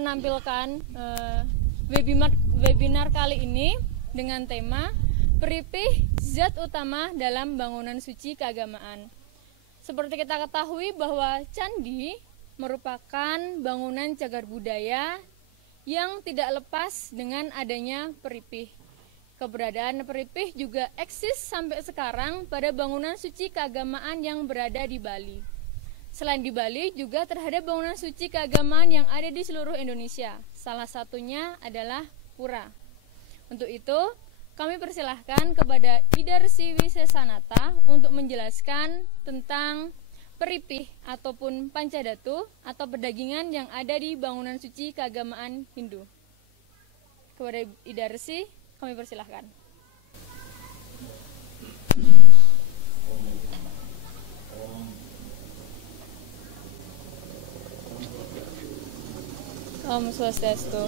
menampilkan webinar kali ini dengan tema Peripih Zat Utama dalam Bangunan Suci Keagamaan. Seperti kita ketahui bahwa candi merupakan bangunan cagar budaya yang tidak lepas dengan adanya peripih. Keberadaan peripih juga eksis sampai sekarang pada bangunan suci keagamaan yang berada di Bali. Selain di Bali, juga terhadap bangunan suci keagamaan yang ada di seluruh Indonesia. Salah satunya adalah pura. Untuk itu, kami persilahkan kepada Ida Resi Wisesanata untuk menjelaskan tentang peripih ataupun pancadatu atau pedagingan yang ada di bangunan suci keagamaan Hindu. Kepada Ida Resi, kami persilahkan. Om Swastiastu.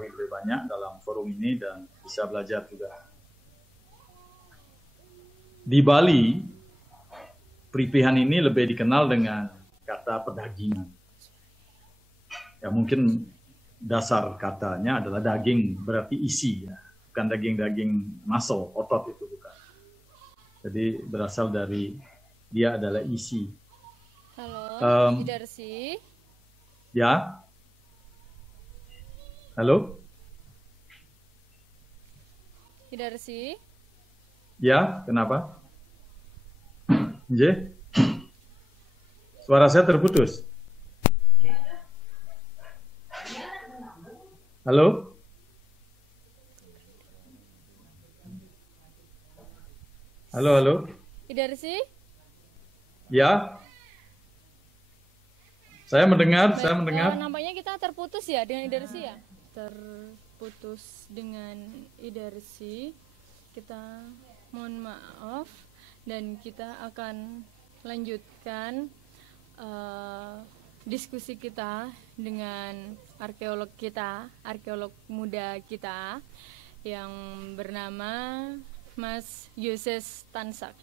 Lebih banyak dalam forum ini dan bisa belajar juga. Di Bali, peripihan ini lebih dikenal dengan kata pedagingan. Ya mungkin dasar katanya adalah daging, berarti isi, ya. Bukan daging-daging muscle, otot itu bukan. Jadi berasal dari dia adalah isi. Halo, Ida Resi. Ya. Halo? Ida Resi. Ya, kenapa? J? Suara saya terputus. Halo? Halo, halo? Ida Resi. Ya? Saya mendengar, Baik, saya mendengar. Nampaknya kita terputus ya dengan Ida Resi ya? Terputus dengan Ida Resi. Kita mohon maaf dan kita akan lanjutkan diskusi kita dengan arkeolog muda kita yang bernama Mas Yoses Tansak.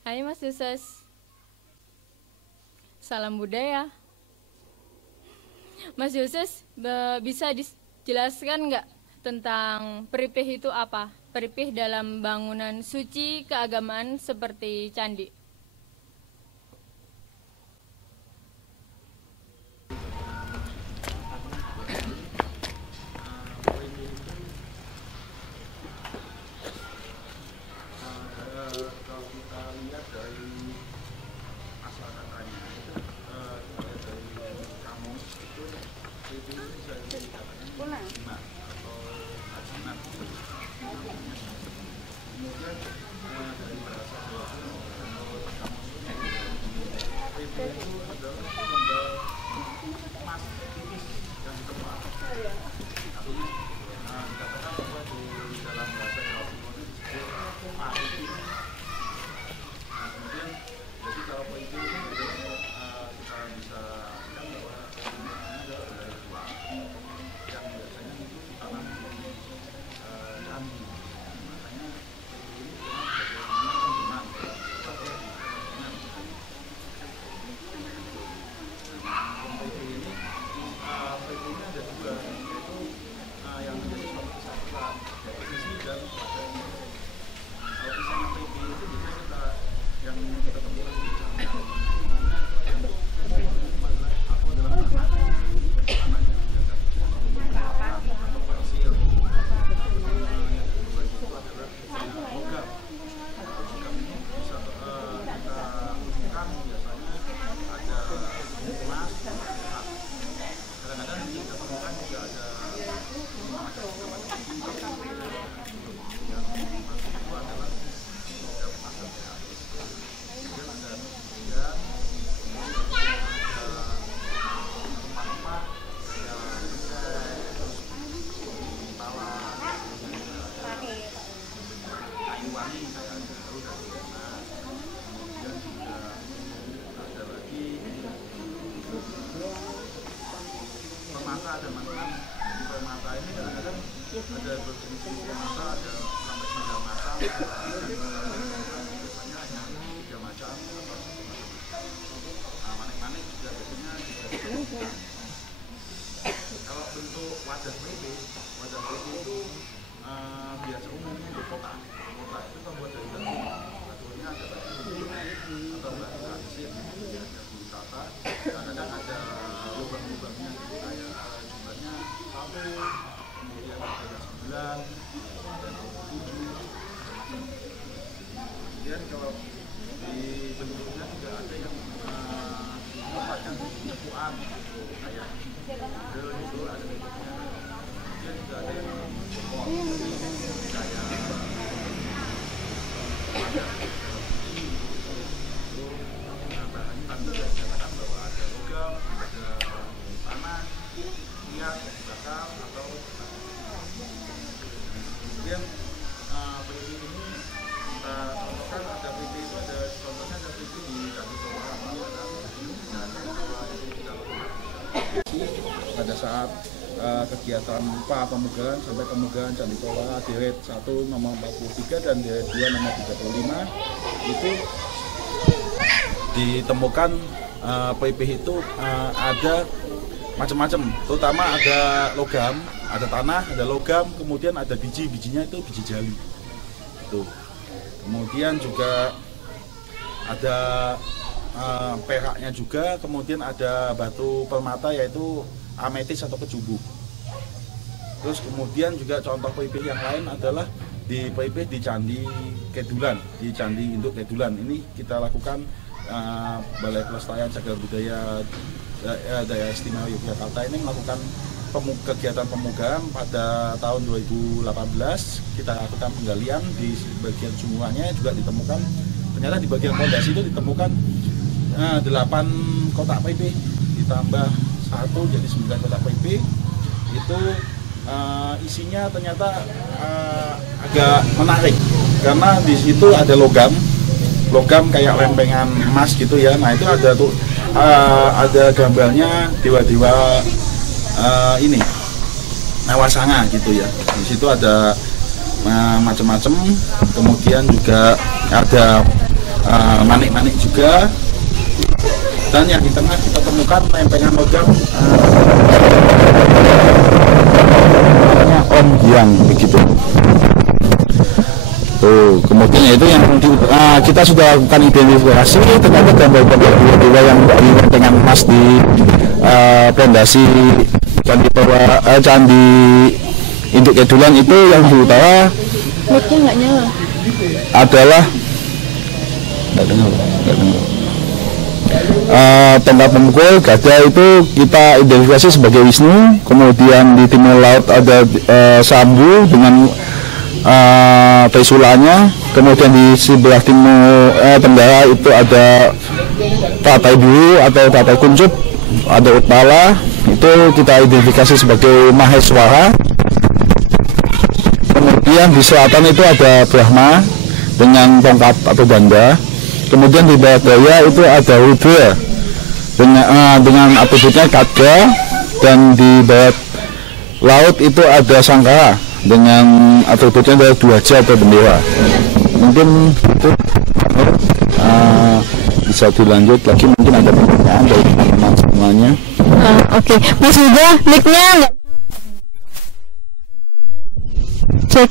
Hai Mas Yoses. Salam budaya. Mas Yoses, bisa dijelaskan nggak tentang peripih itu apa? Peripih dalam bangunan suci keagamaan seperti candi. Kalau kita lihat dari asal katanya dari kamus itu bisa dikatakan jimat atau ajimat. Kemudian dari bahasa Jawa ini kadang-kadang ada berjenis masa, ada sampai 9 masa, biasanya hanya 3 macam atau 1 macam. Manik-manik juga biasanya juga. Kalau bentuk wadah PP itu biasa umumnya itu kotak itu terbuat dari batu. Batunya ada batu atau batu ansin, ada batu tata, kadang ada lubang-lubangnya kayak jumlahnya 1, kemudian ada 9 dan 7 macam-macam. Kemudian kalau di bentuknya juga ada yang merupakan cekuan kayak model itu ada bentuknya. Kemudian juga ada yang jempol kayak ada bahannya tadi sudah dikatakan bahwa ada logam, ada tanah, minyak, bakar atau kemudian PP ini kita contohkan ada PP itu ada contohnya ada PP di Candi Toba pada saat kegiatan pemugaran sampai pemugaran Candi Toba deret 1 nomor 43 dan deret 2 nomor 35 itu ditemukan PP itu ada macam-macam, terutama ada logam, ada tanah, ada logam, kemudian ada bijinya itu biji jali. Itu. Kemudian juga ada peraknya juga, kemudian ada batu permata yaitu ametis atau kecubu. Terus kemudian juga contoh PP yang lain adalah di PP di Candi Kedulan, di Candi Induk Kedulan. Ini kita lakukan Balai Pelestarian Cagar Budaya Daerah Istimewa Yogyakarta ini melakukan kegiatan pemugaran pada tahun 2018. Kita lakukan penggalian di bagian sungguhannya juga ditemukan, ternyata di bagian pondasi itu ditemukan 8 kotak PP ditambah 1 jadi 9 kotak PP. Itu isinya ternyata agak menarik karena di situ ada logam kayak lempengan emas gitu ya. Nah itu ada tuh ada gambarnya dewa-dewa ini Nawasanga gitu ya. Di situ ada macam-macam, kemudian juga ada manik-manik juga, dan yang di tengah kita temukan lempengan logam namanya Om Hyang begitu. Tuh, kemudian itu yang kita sudah lakukan identifikasi, ternyata gambar-gambar dewa yang dari lempengan emas di pondasi Candi Induk Kedulan itu yang di utara nggak nyala adalah tongkat pemukul gada itu kita identifikasi sebagai Wisnu. Kemudian di timur laut ada Sambu dengan Trisulanya. Kemudian di sebelah timur tenggara itu ada Tatai Biru atau Tatai Kuncup, ada Utpala, itu kita identifikasi sebagai Maheswara. Kemudian di selatan itu ada Brahma dengan tongkat atau ganda. Kemudian di barat daya itu ada Rudra dengan atributnya Khadga, dan di barat laut itu ada Sangkara dengan atributnya ada Dwaja atau bendera. Mungkin itu bisa dilanjut lagi, mungkin ada pertanyaan dari teman-teman semuanya. Oke. Mas Yuda, mic-nya nggak? Cek.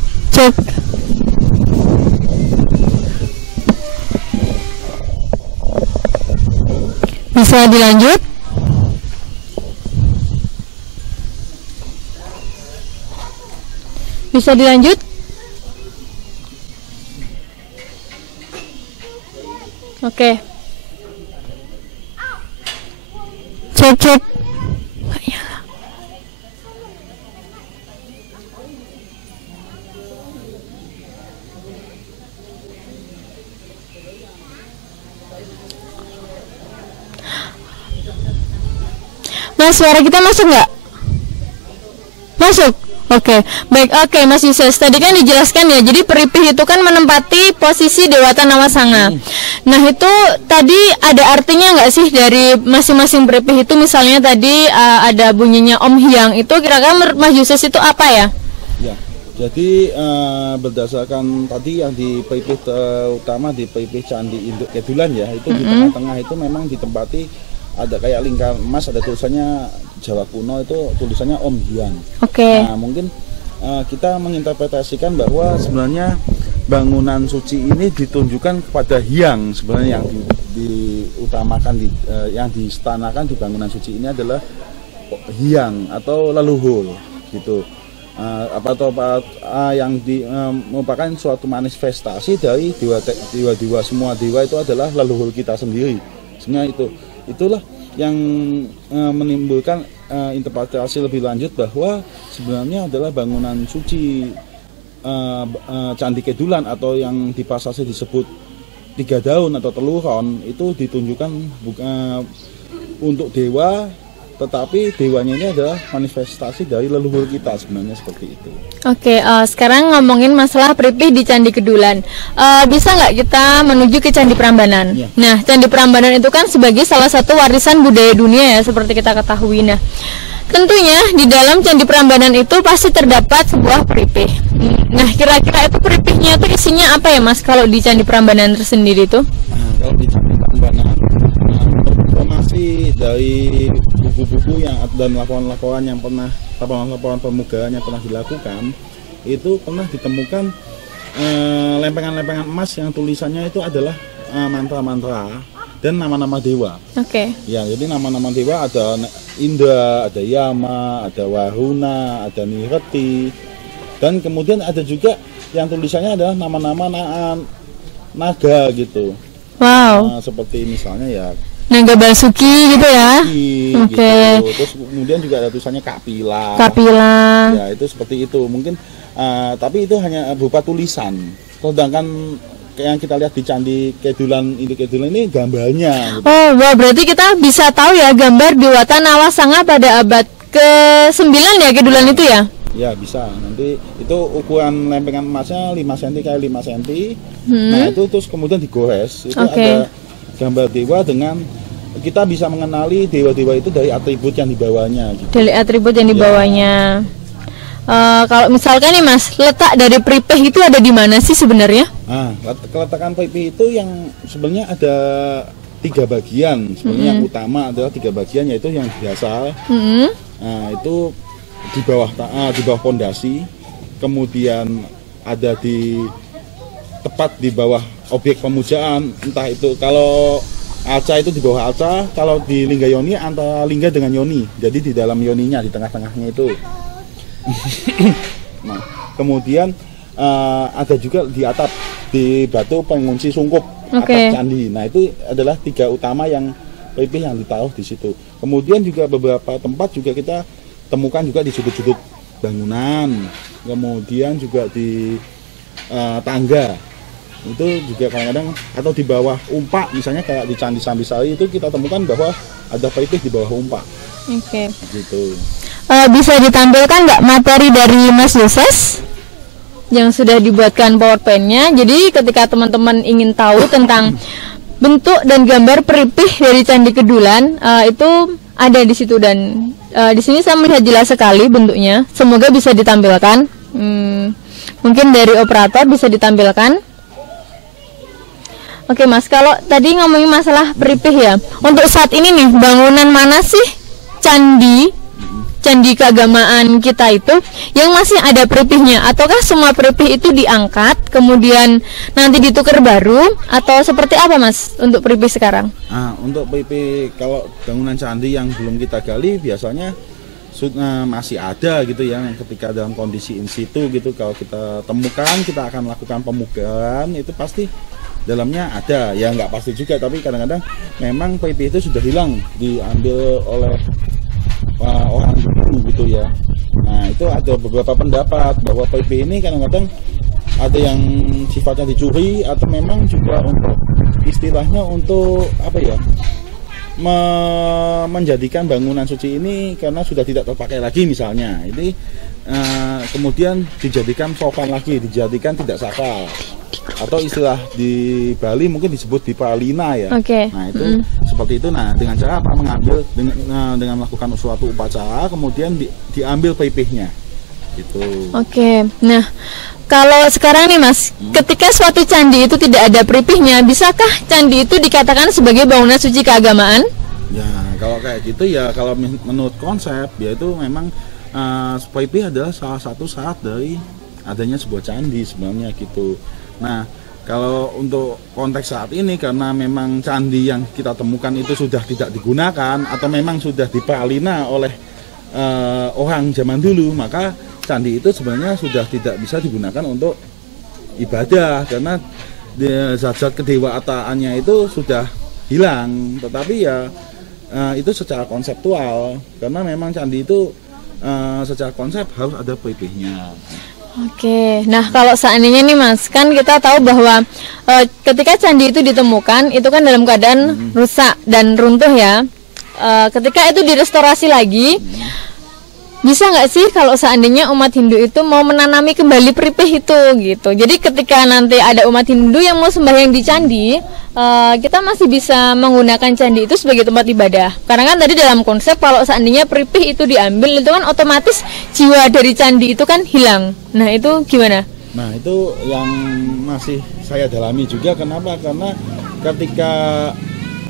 Bisa dilanjut? Bisa dilanjut? Oke. Cek. Nggak nyala. Mas, suara kita masuk nggak? Masuk? Oke, baik. Oke, Mas Yusuf, tadi kan dijelaskan ya. Jadi Peripih itu kan menempati posisi Dewata Nawasanga. Nah, itu tadi ada artinya nggak sih dari masing-masing Peripih itu? Misalnya tadi ada bunyinya Om Hyang. Itu kira-kira menurut Mas Yusuf itu apa ya? Ya, jadi berdasarkan tadi yang di Peripih utama di Peripih Candi Induk Kedulan ya, itu di tengah-tengah itu memang ditempati ada kayak lingkar emas, ada tulisannya Jawa kuno itu tulisannya Om Hyang. Oke. Nah, mungkin kita menginterpretasikan bahwa sebenarnya bangunan suci ini ditunjukkan kepada Hyang. Sebenarnya yang diutamakan yang diistanakan di bangunan suci ini adalah Hyang atau leluhur gitu. Yang merupakan suatu manifestasi dari dewa-dewa. Semua dewa itu adalah leluhur kita sendiri. Sebenarnya itulah yang menimbulkan interpretasi lebih lanjut bahwa sebenarnya adalah bangunan suci Candi Kedulan atau yang di prasasti disebut 3 daun atau teluron itu ditunjukkan bukan untuk dewa, tetapi dewanya ini adalah manifestasi dari leluhur kita, sebenarnya seperti itu. Oke, sekarang ngomongin masalah Peripih di Candi Kedulan. Bisa nggak kita menuju ke Candi Prambanan? Ya. Nah, Candi Prambanan itu kan sebagai salah satu warisan budaya dunia ya, seperti kita ketahui. Nah, tentunya di dalam Candi Prambanan itu pasti terdapat sebuah Peripih. Nah, kira-kira itu Peripihnya itu isinya apa ya, Mas? Kalau di Candi Prambanan tersendiri itu? Nah, kalau di Candi Prambanan, informasi dari buku-buku dan laporan-laporan yang pernah laporan pemugaan yang pernah dilakukan itu pernah ditemukan lempengan-lempengan emas yang tulisannya itu adalah mantra-mantra dan nama-nama dewa. Oke. Ya, jadi nama-nama dewa ada Indra, ada Yama, ada Waruna, ada Nireti, dan kemudian ada juga yang tulisannya adalah nama-nama naga gitu. Wow. Seperti misalnya ya Naga Basuki gitu ya. Oke. Gitu. Terus kemudian juga ada tulisannya Kapila. Ya, itu seperti itu. Mungkin tapi itu hanya berupa tulisan. Sedangkan yang kita lihat di Candi Kedulan ini gambarnya gitu. Oh, wah, berarti kita bisa tahu ya gambar Dewata Nawasanga pada abad ke-9 ya Kedulan itu ya? Ya, bisa. Nanti itu ukuran lempengan emasnya 5 cm x 5 cm. Nah, itu terus kemudian digores. Itu ada gambar dewa dengan kita bisa mengenali dewa-dewa itu dari atribut yang dibawanya gitu. Dari atribut yang dibawanya. Kalau misalkan nih Mas, letak dari Peripih itu ada di mana sih sebenarnya? Keletakan Peripih itu yang sebenarnya ada 3 bagian. Sebenarnya yang utama adalah 3 bagian, yaitu yang biasa. Nah, itu di bawah pondasi, kemudian ada tepat di bawah objek pemujaan, entah itu kalau Alca itu di bawah Alca, kalau di Lingga Yoni antara Lingga dengan Yoni, jadi di dalam Yoninya, di tengah-tengahnya itu. Nah, kemudian ada juga di atap, di batu pengunci sungkup atap candi. Nah, itu adalah 3 utama yang Peripih yang ditaruh di situ. Kemudian juga beberapa tempat juga kita temukan juga di sudut-sudut bangunan, kemudian juga di tangga itu juga kadang-kadang, atau di bawah umpak, misalnya kayak di Candi Sambisari itu kita temukan bahwa ada Peripih di bawah umpak. Oke. Gitu. Bisa ditampilkan nggak materi dari Mas Yoses yang sudah dibuatkan PowerPoint-nya? Jadi ketika teman-teman ingin tahu tentang bentuk dan gambar Peripih dari Candi Kedulan, itu ada di situ, dan di sini saya melihat jelas sekali bentuknya. Semoga bisa ditampilkan. Mungkin dari operator bisa ditampilkan. Oke Mas, kalau tadi ngomongin masalah Peripih ya, untuk saat ini nih bangunan mana sih candi keagamaan kita itu yang masih ada Peripihnya? Ataukah semua Peripih itu diangkat kemudian nanti ditukar baru, atau seperti apa Mas untuk Peripih sekarang? Untuk Peripih kalau bangunan candi yang belum kita gali biasanya masih ada gitu ya, ketika dalam kondisi in situ gitu, kalau kita temukan kita akan lakukan pemugaran, itu pasti dalamnya ada, ya nggak pasti juga, tapi kadang-kadang memang Peripih itu sudah hilang, diambil oleh orang dulu gitu ya. Nah, itu ada beberapa pendapat bahwa Peripih ini kadang-kadang ada yang sifatnya dicuri, atau memang juga untuk istilahnya untuk apa ya, menjadikan bangunan suci ini karena sudah tidak terpakai lagi misalnya. Ini kemudian dijadikan sofan lagi, dijadikan tidak sakral, atau istilah di Bali mungkin disebut dipalina ya. Nah itu seperti itu. Nah dengan cara apa, mengambil dengan melakukan suatu upacara, kemudian diambil pipihnya gitu. Nah kalau sekarang nih Mas, ketika suatu candi itu tidak ada peripihnya, bisakah candi itu dikatakan sebagai bangunan suci keagamaan? Ya kalau kayak gitu ya, kalau menurut konsep ya itu memang peripih adalah salah satu syarat dari adanya sebuah candi sebenarnya gitu. Nah kalau untuk konteks saat ini, karena memang candi yang kita temukan itu sudah tidak digunakan atau memang sudah dipalina oleh orang zaman dulu, maka candi itu sebenarnya sudah tidak bisa digunakan untuk ibadah karena zat-zat kedewataannya itu sudah hilang. Tetapi ya itu secara konseptual, karena memang candi itu secara konsep harus ada peripihnya. Nah kalau seandainya nih Mas, kan kita tahu bahwa ketika candi itu ditemukan, itu kan dalam keadaan rusak dan runtuh ya. Ketika itu direstorasi lagi, bisa nggak sih kalau seandainya umat Hindu itu mau menanami kembali peripih itu gitu. Jadi ketika nanti ada umat Hindu yang mau sembahyang di candi, kita masih bisa menggunakan candi itu sebagai tempat ibadah. Karena kan tadi dalam konsep kalau seandainya peripih itu diambil, itu kan otomatis jiwa dari candi itu kan hilang. Nah itu gimana? Nah itu yang masih saya dalami juga. Kenapa? Karena ketika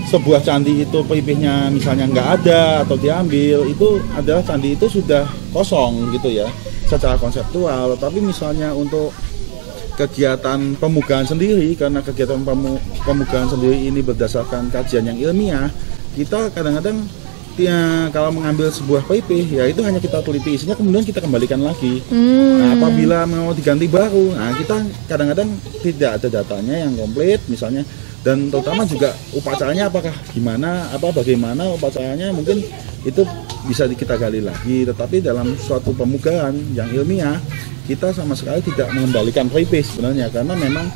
sebuah candi itu peripihnya misalnya nggak ada atau diambil, itu adalah candi itu sudah kosong gitu ya secara konseptual. Tapi misalnya untuk kegiatan pemugaan sendiri, karena kegiatan pemugaan sendiri ini berdasarkan kajian yang ilmiah, kita kadang-kadang kalau mengambil sebuah peripih ya itu hanya kita teliti isinya, kemudian kita kembalikan lagi. Nah, apabila mau diganti baru, nah kita kadang-kadang tidak ada datanya yang komplit misalnya, dan terutama juga upacaranya apakah bagaimana upacaranya, mungkin itu bisa kita gali lagi. Tetapi dalam suatu pemugaan yang ilmiah, kita sama sekali tidak mengembalikan peripih sebenarnya, karena memang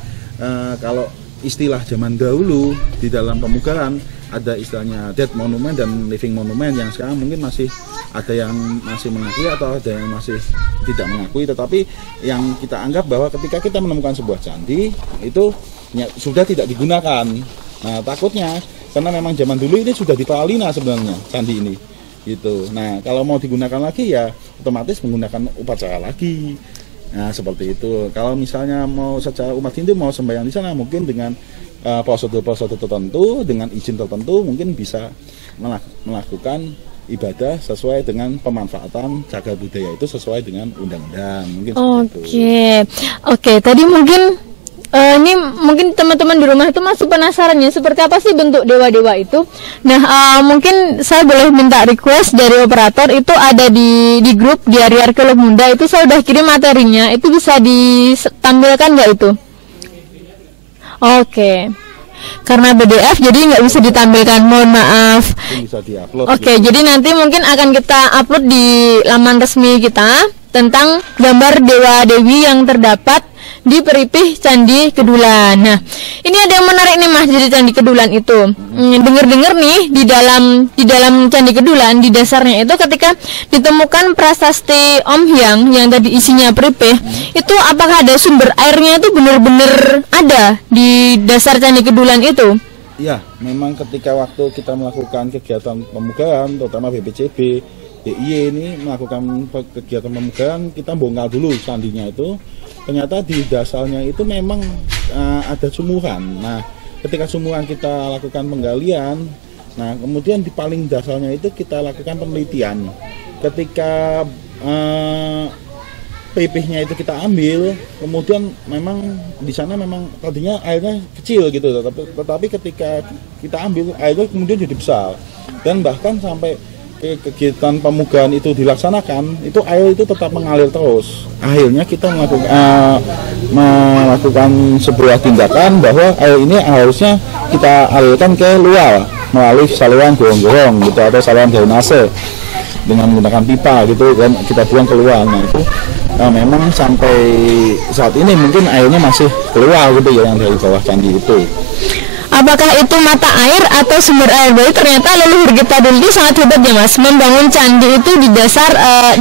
kalau istilah zaman dahulu di dalam pemugaan ada istilahnya dead monument dan living monument, yang sekarang mungkin masih ada yang masih mengakui atau ada yang masih tidak mengakui. Tetapi yang kita anggap bahwa ketika kita menemukan sebuah candi itu sudah tidak digunakan. Nah takutnya karena memang zaman dulu ini sudah dipalina sebenarnya candi ini gitu. Nah kalau mau digunakan lagi ya otomatis menggunakan upacara lagi. Nah seperti itu. Kalau misalnya mau secara umat Hindu mau sembahyang di sana, mungkin dengan prosedur-prosedur tertentu, dengan izin tertentu, mungkin bisa melakukan ibadah sesuai dengan pemanfaatan cagar budaya itu sesuai dengan undang-undang. Mungkin Oke. Tadi mungkin ini mungkin teman-teman di rumah itu masih penasaran ya seperti apa sih bentuk dewa-dewa itu. Nah mungkin saya boleh minta request dari operator, itu ada di grup di Diari Arkeolog Muda, itu saya udah kirim materinya, itu bisa ditampilkan nggak itu? Karena PDF jadi nggak bisa ditampilkan, mohon maaf. Bisa diupload. Jadi nanti mungkin akan kita upload di laman resmi kita tentang gambar dewa-dewi yang terdapat di peripih Candi Kedulan. Nah, ini ada yang menarik nih Mas dari Candi Kedulan itu. Dengar-dengar nih di dalam Candi Kedulan, di dasarnya itu ketika ditemukan prasasti Om Hyang yang tadi isinya peripih, itu apakah ada sumber airnya itu benar-benar ada di dasar Candi Kedulan itu? Ya, memang ketika waktu kita melakukan kegiatan pemugaan, terutama BPCB, DIY ini melakukan kegiatan pemugaan, kita bongkar dulu candinya itu. Ternyata di dasarnya itu memang ada sumuran. Nah, ketika sumuran kita lakukan penggalian, nah kemudian di paling dasarnya itu kita lakukan penelitian. Ketika pipihnya itu kita ambil, kemudian memang di sana memang tadinya airnya kecil gitu, tetapi ketika kita ambil airnya kemudian jadi besar, dan bahkan sampai kegiatan pemugaan itu dilaksanakan, itu air itu tetap mengalir terus. Akhirnya kita melakukan sebuah tindakan bahwa air ini harusnya kita alirkan ke luar melalui saluran gorong-gorong gitu, atau saluran drainase dengan menggunakan pipa gitu, dan kita buang keluar. Nah itu memang sampai saat ini mungkin airnya masih keluar gitu ya, yang dari bawah candi itu. apakah itu mata air atau sumber air. Jadi ternyata leluhur kita dulu itu sangat hebat ya Mas, membangun candi itu di dasar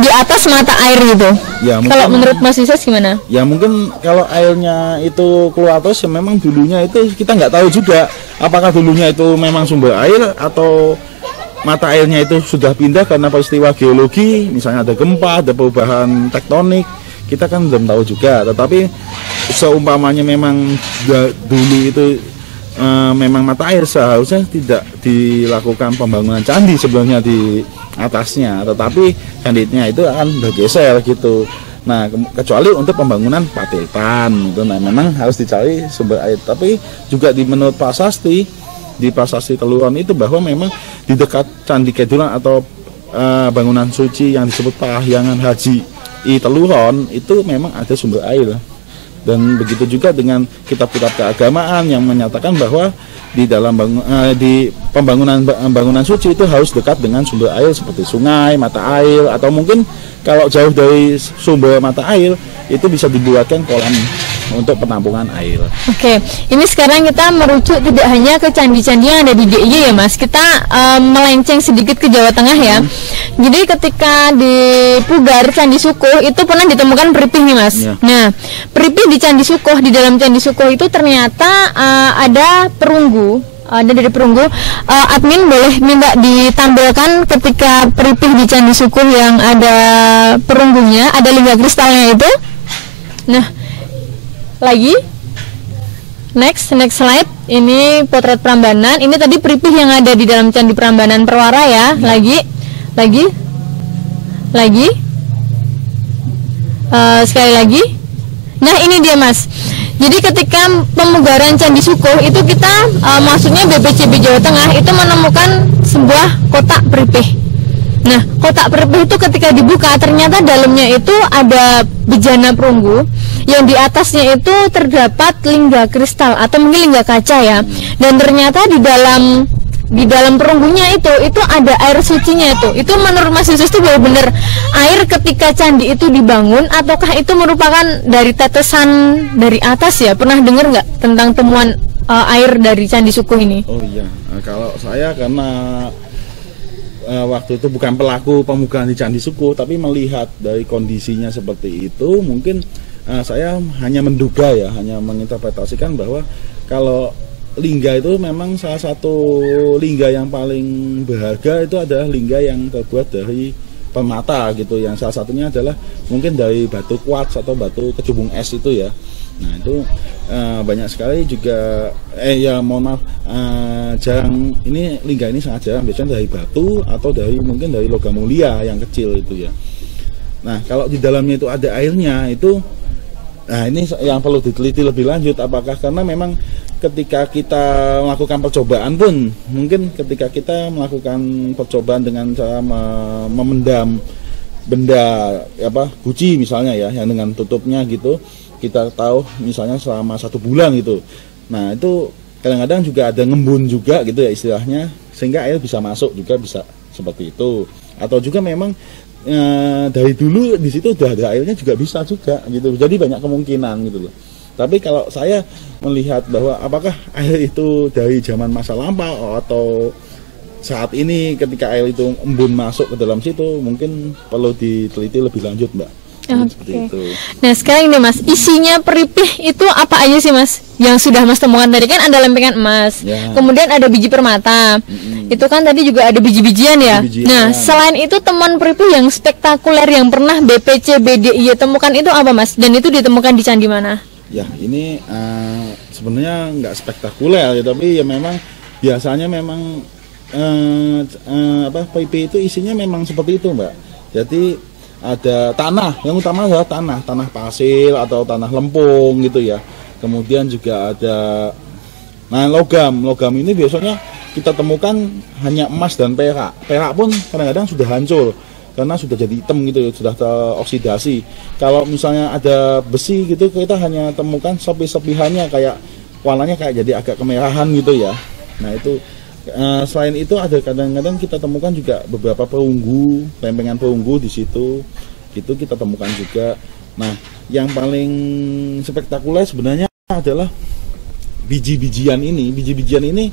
di atas mata air gitu. Ya, mungkin, kalau menurut Mas Ises gimana? Ya mungkin kalau airnya itu keluar terus ya memang dulunya itu kita nggak tahu juga apakah dulunya itu memang sumber air atau mata airnya itu sudah pindah karena peristiwa geologi, misalnya ada gempa, ada perubahan tektonik, kita kan belum tahu juga. Tetapi seumpamanya memang dulu itu memang mata air, seharusnya tidak dilakukan pembangunan candi sebenarnya di atasnya, tetapi candidnya itu akan bergeser gitu. Nah, kecuali untuk pembangunan Patiltan itu, nah memang harus dicari sumber air. Tapi juga menurut Prasasti, di Prasasti Teluron itu bahwa memang di dekat Candi Kedulan atau bangunan suci yang disebut Parahyangan Haji I Teluron itu memang ada sumber air. Dan begitu juga dengan kitab-kitab keagamaan yang menyatakan bahwa di dalam di bangunan suci itu harus dekat dengan sumber air seperti sungai, mata air, atau mungkin kalau jauh dari sumber mata air itu bisa dibuatkan kolam untuk penampungan air. Oke, ini sekarang kita merujuk tidak hanya ke candi-candi yang ada di DIY ya Mas, kita melenceng sedikit ke Jawa Tengah ya. Jadi ketika di Pugar Candi Sukuh itu pernah ditemukan peripih nih Mas. Ya. Nah, peripih di Candi Sukuh, di dalam Candi Sukuh itu ternyata ada perunggu. Ada dari perunggu. Admin boleh minta ditampilkan ketika peripih di Candi Sukuh yang ada perunggunya, ada lingga kristalnya itu. Nah, lagi next slide, ini potret Prambanan. Ini tadi peripih yang ada di dalam Candi Prambanan Perwara ya. Lagi sekali lagi. Nah, ini dia Mas. Jadi ketika pemugaran Candi Sukuh itu kita maksudnya BPCB Jawa Tengah itu menemukan sebuah kotak peripih. Nah, kotak peripih itu ketika dibuka ternyata dalamnya itu ada bejana perunggu yang di atasnya itu terdapat lingga kristal atau mungkin lingga kaca ya. Dan ternyata di dalam perunggunya itu ada air sucinya itu. Itu menurut Mas Yesus itu benar-benar air ketika candi itu dibangun, ataukah itu merupakan dari tetesan dari atas ya? Pernah dengar nggak tentang temuan air dari Candi Sukuh ini? Oh iya, kalau saya karena waktu itu bukan pelaku pemugaran di Candi Sukuh, tapi melihat dari kondisinya seperti itu, mungkin saya hanya menduga ya, hanya menginterpretasikan bahwa kalau lingga itu memang salah satu lingga yang paling berharga itu adalah lingga yang terbuat dari permata gitu, yang salah satunya adalah mungkin dari batu kuarts atau batu kecubung es itu ya. Nah itu banyak sekali juga jarang, ini lingga ini sangat jarang, biasanya dari batu atau dari mungkin dari logam mulia yang kecil itu ya. Nah kalau di dalamnya itu ada airnya itu, nah ini yang perlu diteliti lebih lanjut, apakah karena memang ketika kita melakukan percobaan pun, mungkin ketika kita melakukan percobaan dengan cara memendam benda guci misalnya ya, yang dengan tutupnya gitu, kita tahu misalnya selama 1 bulan gitu. Nah itu kadang-kadang juga ada ngembun juga gitu ya istilahnya, sehingga air bisa masuk juga, bisa seperti itu. Atau juga memang dari dulu di situ udah ada airnya juga bisa juga gitu. Jadi banyak kemungkinan gitu loh. Tapi kalau saya melihat bahwa apakah air itu dari zaman masa lampau atau saat ini ketika air itu embun masuk ke dalam situ, mungkin perlu diteliti lebih lanjut Mbak. Seperti itu. Nah sekarang ini Mas, isinya peripih itu apa aja sih Mas? Yang sudah Mas temukan tadi kan ada lempengan emas, ya. Kemudian ada biji permata, itu kan tadi juga ada biji-bijian ya. Nah selain itu temuan peripih yang spektakuler yang pernah BPCBDIY temukan itu apa Mas? Dan itu ditemukan di candi mana? Ya ini sebenarnya nggak spektakuler ya, tapi ya memang biasanya memang PIP itu isinya memang seperti itu Mbak. Jadi ada tanah, yang utama adalah tanah pasir atau tanah lempung gitu ya. Kemudian juga ada logam ini biasanya kita temukan hanya emas dan perak. Perak pun kadang-kadang sudah hancur karena sudah jadi hitam gitu, sudah teroksidasi. Kalau misalnya ada besi gitu, kita hanya temukan sepi-sepihannya, kayak warnanya kayak jadi agak kemerahan gitu ya. Nah itu selain itu ada kadang-kadang kita temukan juga beberapa perunggu, lempengan perunggu di situ, itu kita temukan juga. Nah yang paling spektakuler sebenarnya adalah biji-bijian ini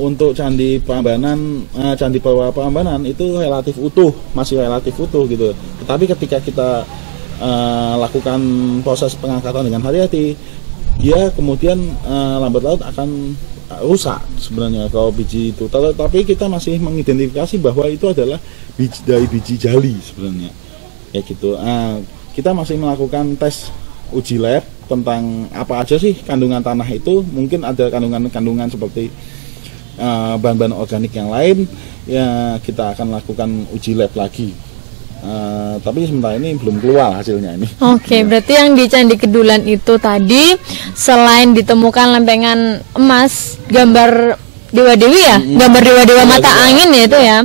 untuk Candi Prambanan, Candi Purwa Prambanan itu relatif utuh, masih relatif utuh gitu. Tetapi ketika kita lakukan proses pengangkatan dengan hati-hati, dia kemudian lambat laun akan rusak sebenarnya kalau biji itu. Tapi kita masih mengidentifikasi bahwa itu adalah dari biji jali sebenarnya, ya gitu. Kita masih melakukan tes uji lab tentang apa aja sih kandungan tanah itu. Mungkin ada kandungan-kandungan seperti bahan-bahan organik yang lain, ya kita akan lakukan uji lab lagi. Tapi sementara ini belum keluar hasilnya ini. Oke, berarti yang di Candi Kedulan itu tadi selain ditemukan lempengan emas, gambar dewa-dewi ya, gambar dewa-dewa mata angin ya itu ya.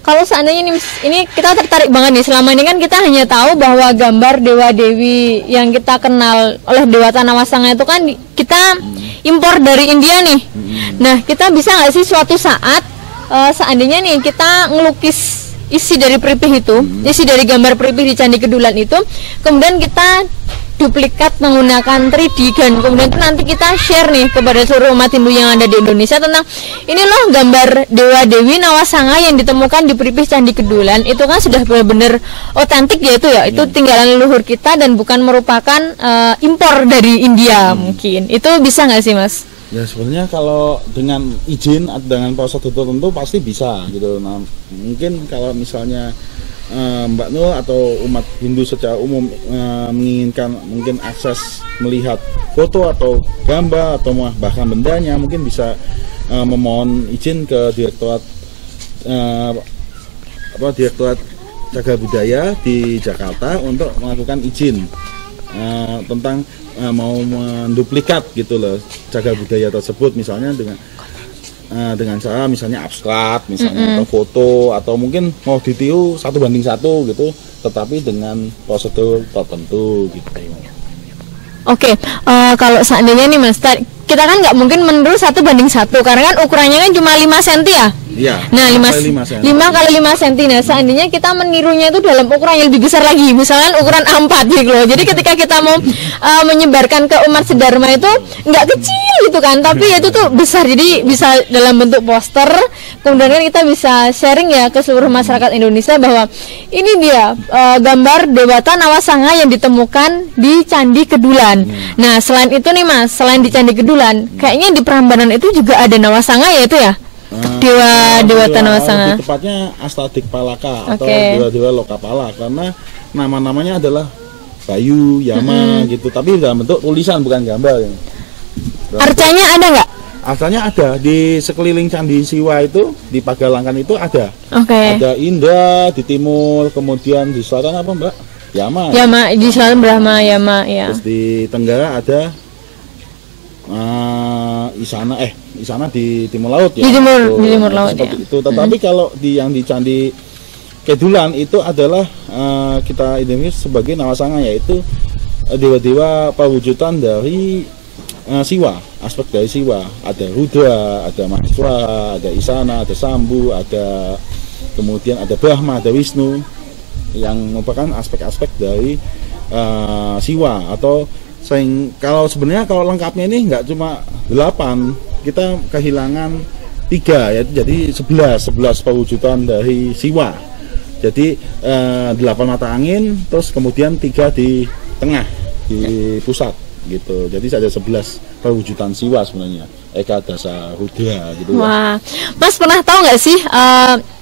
Kalau seandainya ini kita tertarik banget nih, selama ini kan kita hanya tahu bahwa gambar dewa-dewi yang kita kenal oleh Dewata Nawasanga itu kan kita impor dari India nih. Nah, kita bisa nggak sih suatu saat seandainya nih kita ngelukis isi dari peripih itu, isi dari gambar peripih di Candi Kedulan itu, kemudian kita duplikat menggunakan 3D dan kemudian itu nanti kita share nih kepada seluruh umat Hindu yang ada di Indonesia tentang ini loh gambar Dewa Dewi Nawasanga yang ditemukan di peripih Candi Kedulan itu kan sudah benar-benar otentik ya itu ya, itu tinggalan leluhur kita dan bukan merupakan impor dari India mungkin. Itu bisa nggak sih Mas? Ya sebenarnya kalau dengan izin dengan prosedur tertentu pasti bisa gitu. Nah mungkin kalau misalnya Mbak Nul atau umat Hindu secara umum menginginkan mungkin akses melihat foto atau gambar atau bahkan bendanya, mungkin bisa memohon izin ke Direktorat Direktorat Cagar Budaya di Jakarta untuk melakukan izin tentang mau menduplikat gitu loh cagar budaya tersebut, misalnya dengan cara misalnya abstrak misalnya atau foto atau mungkin mau ditiru 1:1 gitu, tetapi dengan prosedur tertentu gitu. Oke, kalau seandainya nih Mas, kita kan nggak mungkin meniru 1:1 karena kan ukurannya kan cuma 5 cm ya. Iya. Nah 5 kali 5 cm. Nah seandainya kita menirunya itu dalam ukuran yang lebih besar lagi, misalnya ukuran A4 gitu loh. Jadi ketika kita mau menyebarkan ke umat sedharma itu nggak kecil gitu kan, tapi itu tuh besar. Jadi bisa dalam bentuk poster. Kemudian kan kita bisa sharing ya ke seluruh masyarakat Indonesia bahwa ini dia gambar Dewata Nawasanga yang ditemukan di Candi Kedulan. Nah selain itu nih Mas, selain di Candi Kedulan, kayaknya di Prambanan itu juga ada Nawasanga ya itu ya? Dewata Nawasanga. Tepatnya Astadikpalaka atau dewa-dewa Lokapala, karena nama-namanya adalah Bayu, Yama gitu, tapi dalam bentuk tulisan bukan gambar. Arcanya ada nggak? Arcanya ada di sekeliling Candi Siwa itu, di Pagalangkan itu ada. Ada Indra di timur, kemudian di selatan apa Mbak? Yama. Yama di selatan Brahma Yama ya. Terus di tenggara ada Isana di timur laut ya. Di timur laut seperti ya. itu. Tetapi kalau yang di Candi Kedulan itu adalah kita identifikasi sebagai Nawasanga, yaitu dewa-dewa perwujudan dari Siwa, aspek dari Siwa. Ada Rudra, ada Maheswara, ada Isana, ada Sambu, ada kemudian ada Brahma, ada Wisnu, yang merupakan aspek-aspek dari Siwa. Atau kalau lengkapnya ini nggak cuma 8, kita kehilangan 3 ya, jadi 11 perwujudan dari Siwa. Jadi 8 mata angin, terus kemudian 3 di tengah, di pusat gitu. Jadi ada 11 perwujudan Siwa sebenarnya. Eka Dasa Rudra gitu. Wah, Mas pernah tahu nggak sih?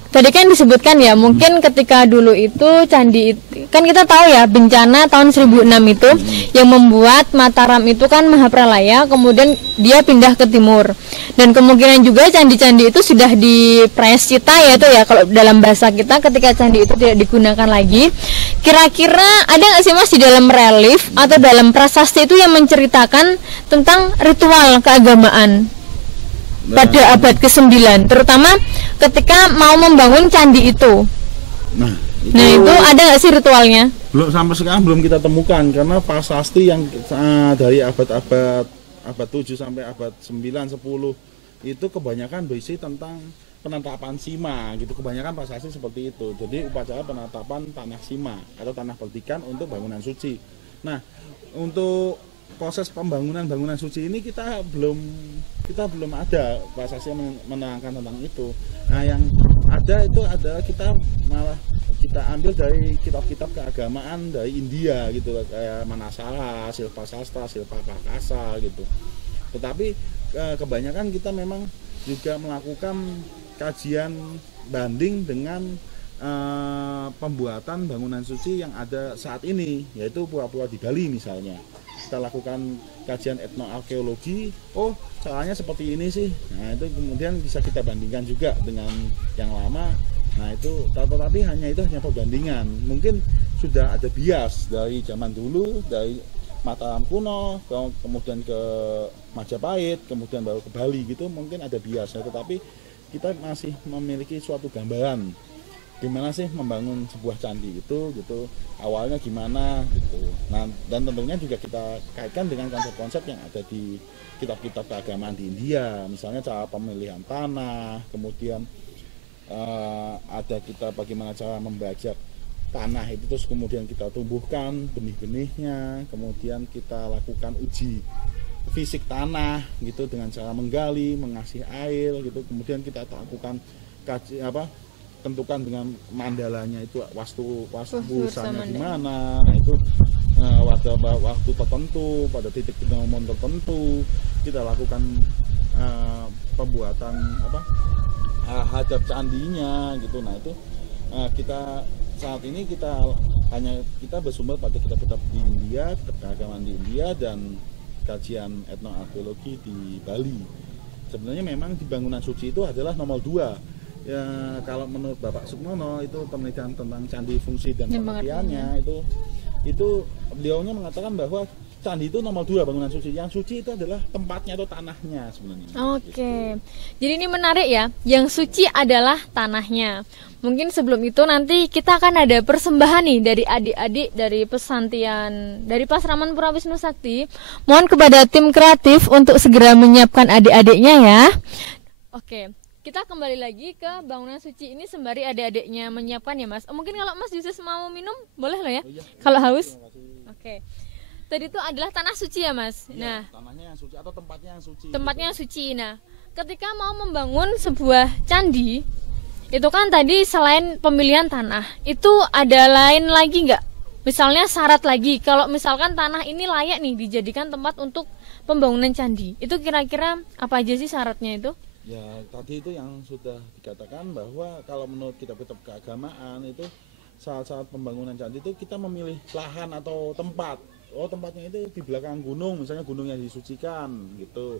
Tadi kan disebutkan ya, mungkin ketika dulu itu candi kan kita tahu ya bencana tahun 1006 itu yang membuat Mataram itu kan Mahapralaya, kemudian dia pindah ke timur. Dan kemungkinan juga candi-candi itu sudah diprayascita ya itu ya, kalau dalam bahasa kita ketika candi itu tidak digunakan lagi. Kira-kira ada nggak sih Mas di dalam relief atau dalam prasasti itu yang menceritakan tentang ritual keagamaan pada abad ke-9, terutama ketika mau membangun candi itu. Nah itu ada nggak sih ritualnya? Belum, sampai sekarang belum kita temukan, karena prasasti yang dari abad 7 sampai abad 9, 10 itu kebanyakan berisi tentang penetapan sima gitu. Kebanyakan prasasti seperti itu. Jadi upacara penetapan tanah sima atau tanah perdikan untuk bangunan suci. Nah untuk proses pembangunan bangunan suci ini kita belum ada prasasti yang menerangkan tentang itu. Nah, yang ada itu adalah kita ambil dari kitab-kitab keagamaan dari India gitu, kayak Manasala, Silpa Sastra, Silpa Prakasa gitu. Tetapi kebanyakan kita memang juga melakukan kajian banding dengan pembuatan bangunan suci yang ada saat ini, yaitu pura-pura di Bali misalnya. Kita lakukan kajian etnoarkeologi, oh caranya seperti ini sih. Nah, itu kemudian bisa kita bandingkan juga dengan yang lama. Nah, itu tetapi hanya perbandingan. Mungkin sudah ada bias dari zaman dulu, dari Mataram kuno, kemudian ke Majapahit, kemudian baru ke Bali gitu, mungkin ada biasnya, tetapi kita masih memiliki suatu gambaran gimana sih membangun sebuah candi itu gitu, awalnya gimana gitu. Nah, dan tentunya juga kita kaitkan dengan konsep-konsep yang ada di kitab-kitab keagamaan di India, misalnya cara pemilihan tanah, kemudian ada kita bagaimana cara membajak tanah itu, terus kemudian kita tumbuhkan benih-benihnya, kemudian kita lakukan uji fisik tanah gitu dengan cara menggali, mengasih air gitu, kemudian kita lakukan tentukan dengan mandalanya itu wastu busanya di mana. Nah, itu pada waktu tertentu, pada titik momen tertentu kita lakukan pembuatan hadap candinya gitu. Nah, itu kita saat ini kita bersumber pada kitab-kitab di India, kitab keagamaan di India, dan kajian etnoarkeologi di Bali. Sebenarnya memang di bangunan suci itu adalah nomor 2. Ya, kalau menurut Bapak Sukmono itu penelitian tentang candi fungsi dan pengertiannya itu beliaunya mengatakan bahwa candi itu nomor 2 bangunan suci. Yang suci itu adalah tempatnya atau tanahnya sebenarnya. Oke. Gitu. Jadi ini menarik ya. Yang suci adalah tanahnya. Mungkin sebelum itu nanti kita akan ada persembahan nih dari adik-adik dari Pesantian dari Pasraman Pura Wisnu Sakti. Mohon kepada tim kreatif untuk segera menyiapkan adik-adiknya ya. Oke. Kita kembali lagi ke bangunan suci ini sembari adik-adiknya menyiapkan ya Mas. Mungkin kalau Mas Yusus mau minum boleh loh ya. Oh, iya. Kalau haus. Oke. Tadi itu adalah tanah suci ya Mas. Iya, nah, tanahnya yang suci atau tempatnya yang suci. Tempatnya yang suci. Nah, ketika mau membangun sebuah candi, itu kan tadi selain pemilihan tanah, itu ada lain lagi nggak? Misalnya syarat lagi, kalau misalkan tanah ini layak nih dijadikan tempat untuk pembangunan candi, itu kira-kira apa aja sih syaratnya itu? Ya, tadi itu yang sudah dikatakan bahwa kalau menurut kitab-kitab keagamaan itu saat pembangunan candi itu kita memilih lahan atau tempat. Oh, tempatnya itu di belakang gunung, misalnya gunung yang disucikan gitu,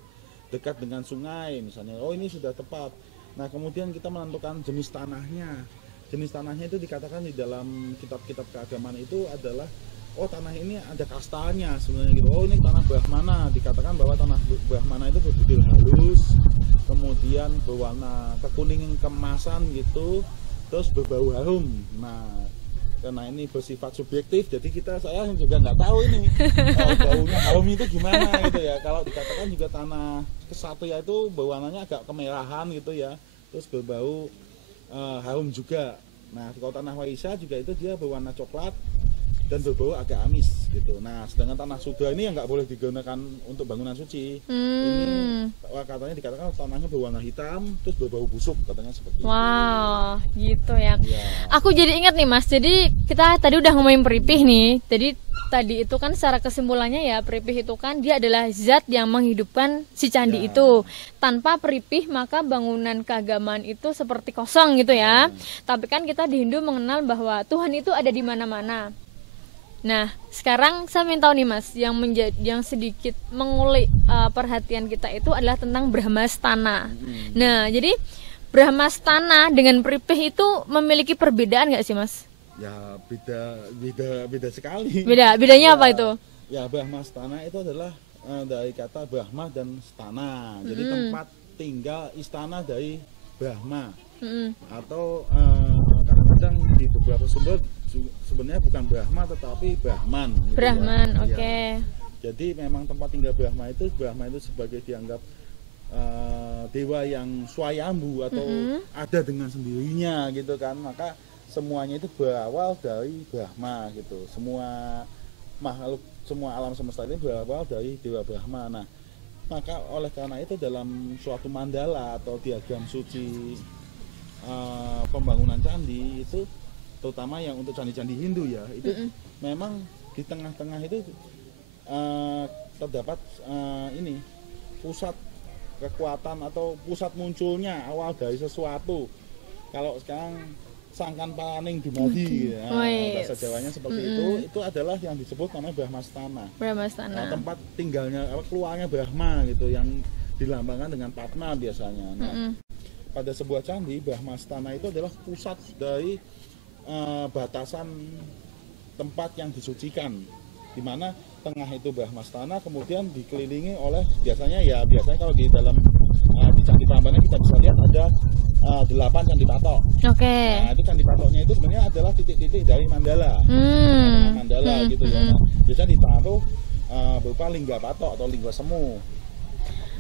dekat dengan sungai misalnya. Oh, ini sudah tepat. Nah, kemudian kita menentukan jenis tanahnya. Jenis tanahnya itu dikatakan di dalam kitab-kitab keagamaan itu adalah tanah ini ada kastanya sebenarnya gitu. Oh, ini tanah Brahmana. Dikatakan bahwa tanah Brahmana itu berbudil halus, kemudian berwarna kekuningan kemasan gitu, terus berbau harum. Nah, karena ini bersifat subjektif, jadi saya juga nggak tahu ini baunya harum itu gimana gitu ya. Kalau dikatakan juga tanah Kesatria itu berwarnanya agak kemerahan gitu ya, terus berbau harum juga. Nah, kalau tanah Waisa juga itu dia berwarna coklat dan berbau agak amis gitu. Nah, sedangkan tanah Sudra ini yang nggak boleh digunakan untuk bangunan suci. Ini katanya dikatakan tanahnya berwarna hitam terus berbau busuk, katanya seperti itu. Wow, gitu ya. Aku jadi ingat nih Mas. Jadi kita tadi udah ngomongin peripih nih. Jadi tadi itu kan secara kesimpulannya ya, peripih itu kan dia adalah zat yang menghidupkan si candi itu. Tanpa peripih maka bangunan keagamaan itu seperti kosong gitu ya. Tapi kan kita di Hindu mengenal bahwa Tuhan itu ada di mana-mana. Nah, sekarang saya ingin tahu nih Mas, yang sedikit mengulik perhatian kita itu adalah tentang Brahmastana. Nah, jadi Brahmastana dengan peripih itu memiliki perbedaan nggak sih Mas? Ya, beda sekali. Bedanya apa itu? Ya, Brahmastana itu adalah dari kata Brahma dan stana. Jadi tempat tinggal istana dari Brahma. Atau kadang-kadang di beberapa sumber sebenarnya bukan Brahma tetapi Brahman gitu. Brahman, ya. oke. Jadi memang tempat tinggal Brahma itu sebagai dianggap dewa yang swayambu atau ada dengan sendirinya gitu kan. Maka semuanya itu berawal dari Brahma gitu. Semua makhluk semua alam semesta ini berawal dari Dewa Brahma. Nah, maka oleh karena itu dalam suatu mandala atau diagram suci pembangunan candi itu, terutama yang untuk candi-candi Hindu ya, itu memang di tengah-tengah itu terdapat ini pusat kekuatan atau pusat munculnya awal dari sesuatu. Kalau sekarang sangkan paning dumadi ya, bahasa Jawanya seperti itu adalah yang disebut namanya Brahmastana. Nah, tempat tinggalnya keluarnya Brahma gitu, yang dilambangkan dengan Padma biasanya. Nah, pada sebuah candi, Brahmastana itu adalah pusat dari batasan tempat yang disucikan, di mana tengah itu Brahmastana, kemudian dikelilingi oleh biasanya kalau di dalam di Candi Prambanan kita bisa lihat ada 8 candi patok. Nah, itu candi patoknya itu sebenarnya adalah titik-titik dari mandala. Mandala gitu ya. Nah, biasanya ditaruh berupa lingga patok atau lingga semu.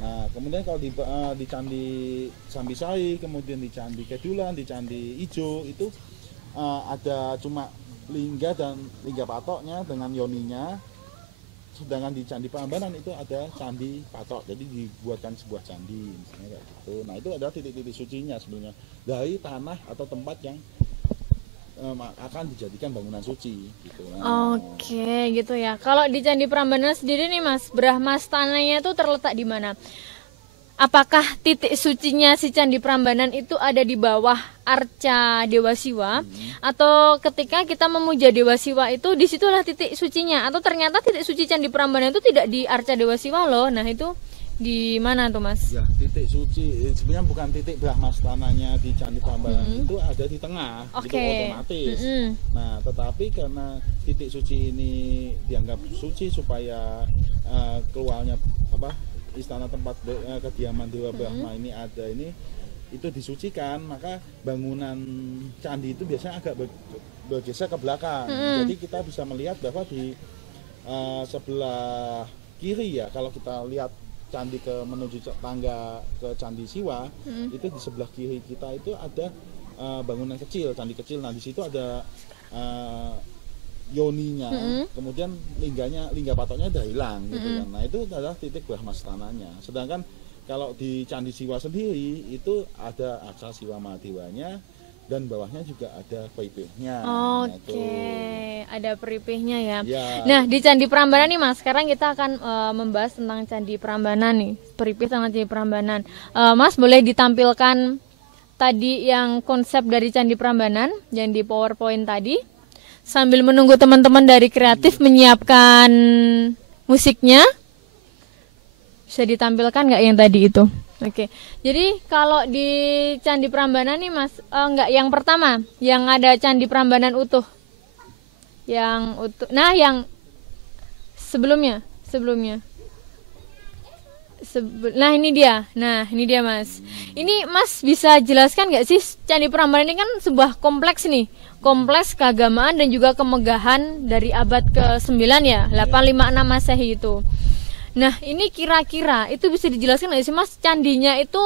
Nah, kemudian kalau di Candi Sambisari, kemudian di Candi Kedulan, di Candi Ijo itu ada cuma lingga dan lingga patoknya dengan yoninya. Sedangkan di Candi Prambanan itu ada candi patok, jadi dibuatkan sebuah candi misalnya kayak gitu. Nah, itu adalah titik-titik sucinya sebenarnya dari tanah atau tempat yang akan dijadikan bangunan suci gitu. Oke, gitu ya. Kalau di Candi Prambanan sendiri nih Mas, Brahmastananya itu terletak di mana? Apakah titik sucinya si Candi Prambanan itu ada di bawah arca Dewa Siwa, atau ketika kita memuja Dewa Siwa itu disitulah titik sucinya, atau ternyata titik suci Candi Prambanan itu tidak di arca Dewa Siwa loh? Nah, itu di mana tuh Mas? Ya, titik suci sebenarnya bukan titik Brahmastananya di Candi Prambanan, itu ada di tengah, itu otomatis. Nah, tetapi karena titik suci ini dianggap suci supaya keluarnya istana tempat kediaman Dewa Brahma ini ada itu disucikan, maka bangunan candi itu biasanya agak bergeser ke belakang. Jadi kita bisa melihat bahwa di sebelah kiri ya, kalau kita lihat candi menuju tangga ke Candi Siwa, itu di sebelah kiri kita itu ada bangunan kecil, candi kecil. Nah, di situ ada yoninya, kemudian lingga patoknya udah hilang gitu kan. Nah, itu adalah titik Brahmastananya. Sedangkan kalau di Candi Siwa sendiri itu ada arca Siwa Mahadewanya dan bawahnya juga ada peripihnya. Ada peripihnya ya. Nah, di Candi Prambanan nih Mas, sekarang kita akan membahas tentang Candi Prambanan nih, peripih tentang Candi Prambanan. Mas boleh ditampilkan tadi yang konsep dari Candi Prambanan yang di PowerPoint tadi? Sambil menunggu teman-teman dari kreatif menyiapkan musiknya, bisa ditampilkan nggak yang tadi itu? Oke, jadi kalau di Candi Prambanan nih Mas, nggak yang pertama, yang ada Candi Prambanan utuh, yang utuh. Nah, yang sebelumnya. Nah, ini dia Mas. Ini Mas bisa jelaskan nggak sih, Candi Prambanan ini kan sebuah kompleks nih, kompleks keagamaan dan juga kemegahan dari abad ke-9 ya, 856 Masehi itu. Nah, ini kira-kira itu bisa dijelaskan nggak sih Mas, candinya itu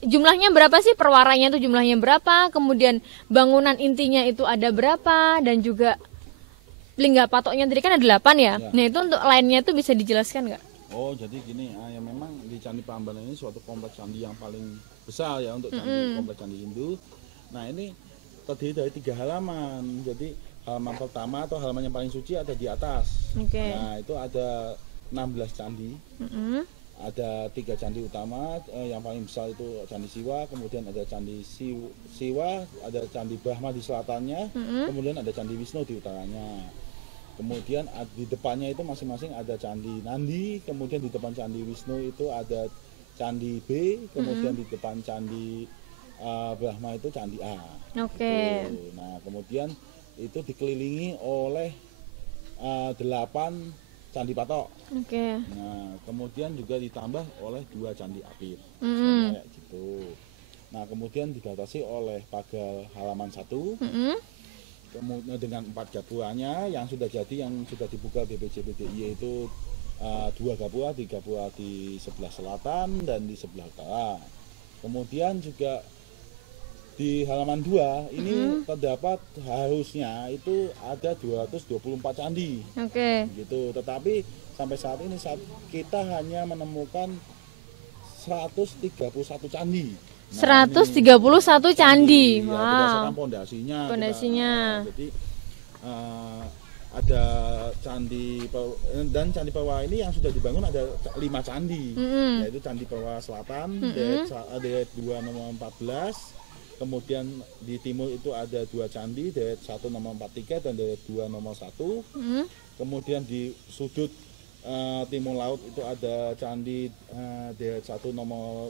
jumlahnya berapa sih, perwaranya itu jumlahnya berapa, kemudian bangunan intinya itu ada berapa, dan juga lingga patoknya tadi kan ada 8 ya. Nah, itu untuk lainnya itu bisa dijelaskan nggak? Oh, jadi gini, ya memang di Candi Prambanan ini suatu kompleks candi yang paling besar ya untuk candi, kompleks candi Hindu. Nah, ini terdiri dari 3 halaman. Jadi halaman pertama atau halaman yang paling suci ada di atas. Nah, itu ada 16 candi. Ada 3 candi utama, yang paling besar itu Candi Siwa, kemudian ada Candi Siwa, ada Candi Brahma di selatannya, kemudian ada Candi Wisnu di utaranya. Kemudian di depannya itu masing-masing ada Candi Nandi, kemudian di depan Candi Wisnu itu ada Candi B, kemudian di depan Candi Brahma itu Candi A. Gitu. Nah, kemudian itu dikelilingi oleh 8 candi patok. Nah, kemudian juga ditambah oleh 2 candi apit. Kayak gitu. Nah, kemudian dibatasi oleh pagar halaman 1. Kemudian dengan 4 gapuranya yang sudah jadi, yang sudah dibuka BPJPDI itu 2 gapura, 3 gapura di sebelah selatan dan di sebelah utara. Kemudian juga di halaman 2 ini terdapat harusnya itu ada 224 candi. Oke. Gitu. Tetapi sampai saat ini kita hanya menemukan 131 candi. 131 candi. Ya, Wow. berdasarkan pondasinya. Jadi ada candi dan candi Perwa ini yang sudah dibangun ada 5 candi, yaitu Candi Perwa Selatan, Dayat 2 nomor 14. Kemudian di timur itu ada 2 candi, Dayat 1 nomor 43 dan Dayat 2 nomor 1. Kemudian di sudut timur laut itu ada candi Dayat 1 nomor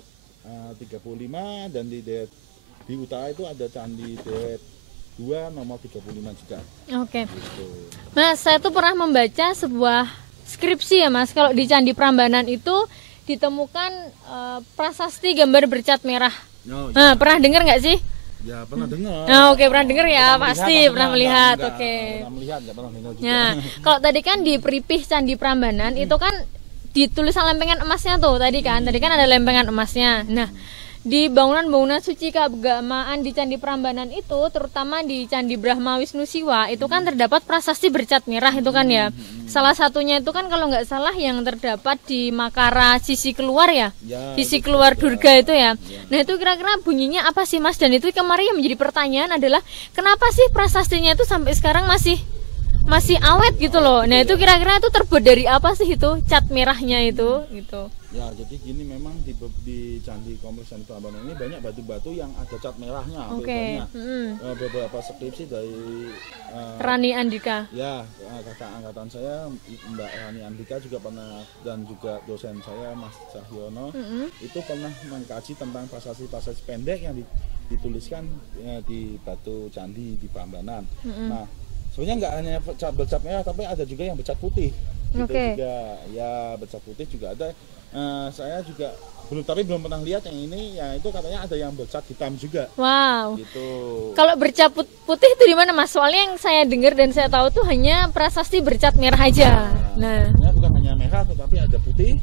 35 dan di utara itu ada candi Dayat 2 nomor 35 juga. Oke. Gitu. Mas, saya tuh pernah membaca sebuah skripsi ya Mas, kalau di Candi Prambanan itu ditemukan prasasti gambar bercat merah. Oh, Nah, pernah dengar nggak sih? ya pernah dengar. Nah, oke, pernah dengar ya, Pernah pasti melihat, pernah maksudnya melihat. enggak Oke. pernah melihat, enggak pernah dengar juga. Nah, kalau tadi kan di Peripih Candi Prambanan itu kan ditulisan lempengan emasnya tuh tadi kan. Tadi kan ada lempengan emasnya. Nah, di bangunan-bangunan suci keagamaan di Candi Prambanan itu, terutama di Candi Brahma Wisnu Siwa, itu kan terdapat prasasti bercat merah itu kan ya. Salah satunya itu kan kalau nggak salah yang terdapat di Makara sisi keluar ya, Ya, sisi itu keluar ada. Durga itu ya. Nah itu kira-kira bunyinya apa sih Mas? Dan itu kemarin yang menjadi pertanyaan adalah kenapa sih prasastinya itu sampai sekarang masih awet gitu loh. Nah itu kira-kira itu terbuat dari apa sih itu cat merahnya itu gitu. Ya, jadi gini, memang di Candi Kompleks Candi Prambanan ini banyak batu-batu yang ada cat merahnya. Oke. Banyak. Beberapa skripsi dari Rani Andika. ya kakak angkatan saya Mbak Rani Andika juga pernah, dan juga dosen saya Mas Cahyono itu pernah mengkaji tentang prasasti-prasasti pendek yang dituliskan di batu candi di Prambanan. Nah, sebenarnya nggak hanya bercat merah, tapi ada juga yang bercat putih. Itu Oke. juga, ya bercat putih juga ada. Saya juga belum pernah lihat yang ini. Ya itu katanya ada yang bercat hitam juga. Wow. Gitu. Kalau bercat putih itu di mana Mas? Soalnya yang saya dengar dan saya tahu tuh hanya prasasti bercat merah aja. Nah. Sebenarnya bukan hanya merah, tetapi ada putih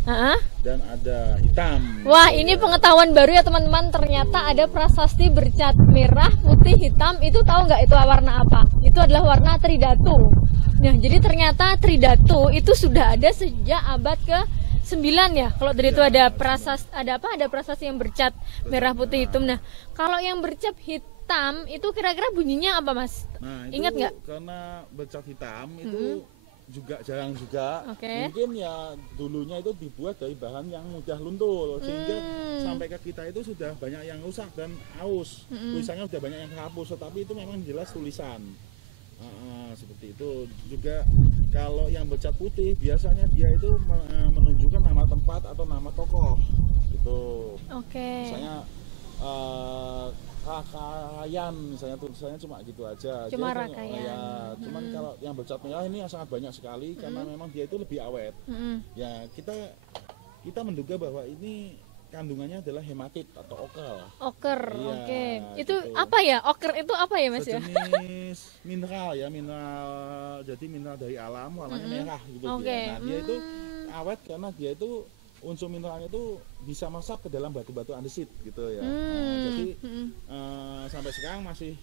dan ada hitam. Wah, Gitu ini ya. pengetahuan baru ya teman-teman. Ternyata ada prasasti bercat merah, putih, hitam. Itu tahu nggak itu warna apa? Itu adalah warna tridatu. Nah, jadi ternyata tridatu itu sudah ada sejak abad ke-9 ya. Kalau dari itu ada prasasti yang bercat merah, putih, hitam. Nah, kalau yang bercat hitam itu kira-kira bunyinya apa, Mas? Nah, itu Ingat nggak? karena bercat hitam itu juga jarang juga. Oke. Mungkin ya dulunya itu dibuat dari bahan yang mudah luntur, sehingga sampai ke kita itu sudah banyak yang rusak dan aus. Tulisannya sudah banyak yang hapus, tetapi itu memang jelas tulisan. Seperti itu. Juga kalau yang bercat putih biasanya dia itu menunjukkan nama tempat atau nama tokoh gitu. Oke. Misalnya Rakayan, misalnya tulisannya cuma gitu aja. Cuma Dia kan, Rakayan. ya, cuman kalau yang bercat merah ini sangat banyak sekali karena memang dia itu lebih awet. Ya, kita menduga bahwa ini kandungannya adalah hematit atau oker. Oker. Iya, Oke. Itu gitu. apa ya? Oker itu apa ya, Mas ya? Sejenis mineral ya, jadi mineral dari alam, warnanya merah gitu. Oke. Nah, dia itu awet karena dia itu unsur mineralnya itu bisa meresap ke dalam batu-batu andesit gitu ya. Nah, jadi sampai sekarang masih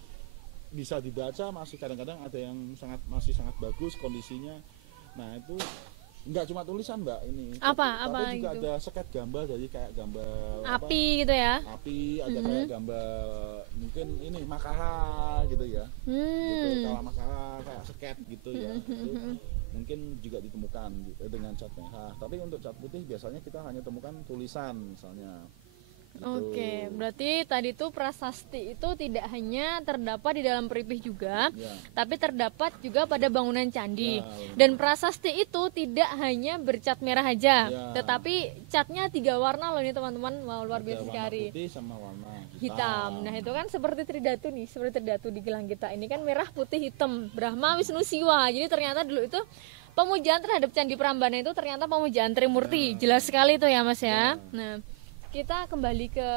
bisa dibaca, masih kadang-kadang ada yang masih sangat bagus kondisinya. Nah, itu enggak cuma tulisan, Mbak, ini. Apa tapi juga gitu? ada sket gambar, jadi kayak gambar Api gitu ya. api, ada kayak gambar mungkin ini Makara gitu ya. Gitu, kalau Makara kayak sket gitu ya. Itu mungkin juga ditemukan dengan cat merah. Tapi untuk cat putih biasanya kita hanya temukan tulisan misalnya. Gitu. Oke, berarti tadi tuh prasasti itu tidak hanya terdapat di dalam Peripih juga, Ya. tapi terdapat juga pada bangunan candi. Ya, Dan prasasti itu tidak hanya bercat merah aja, Ya. tetapi catnya 3 warna loh nih teman-teman. Wow, luar Ada biasa warna sekali. putih sama warna Hitam. Nah, itu kan seperti tridatu nih, seperti tridatu di gelang kita. Ini kan merah, putih, hitam. Brahma, Wisnu, Siwa. Jadi ternyata dulu itu pemujaan terhadap Candi Prambanan itu ternyata pemujaan Trimurti. Jelas sekali tuh ya, Mas ya. Nah, kita kembali ke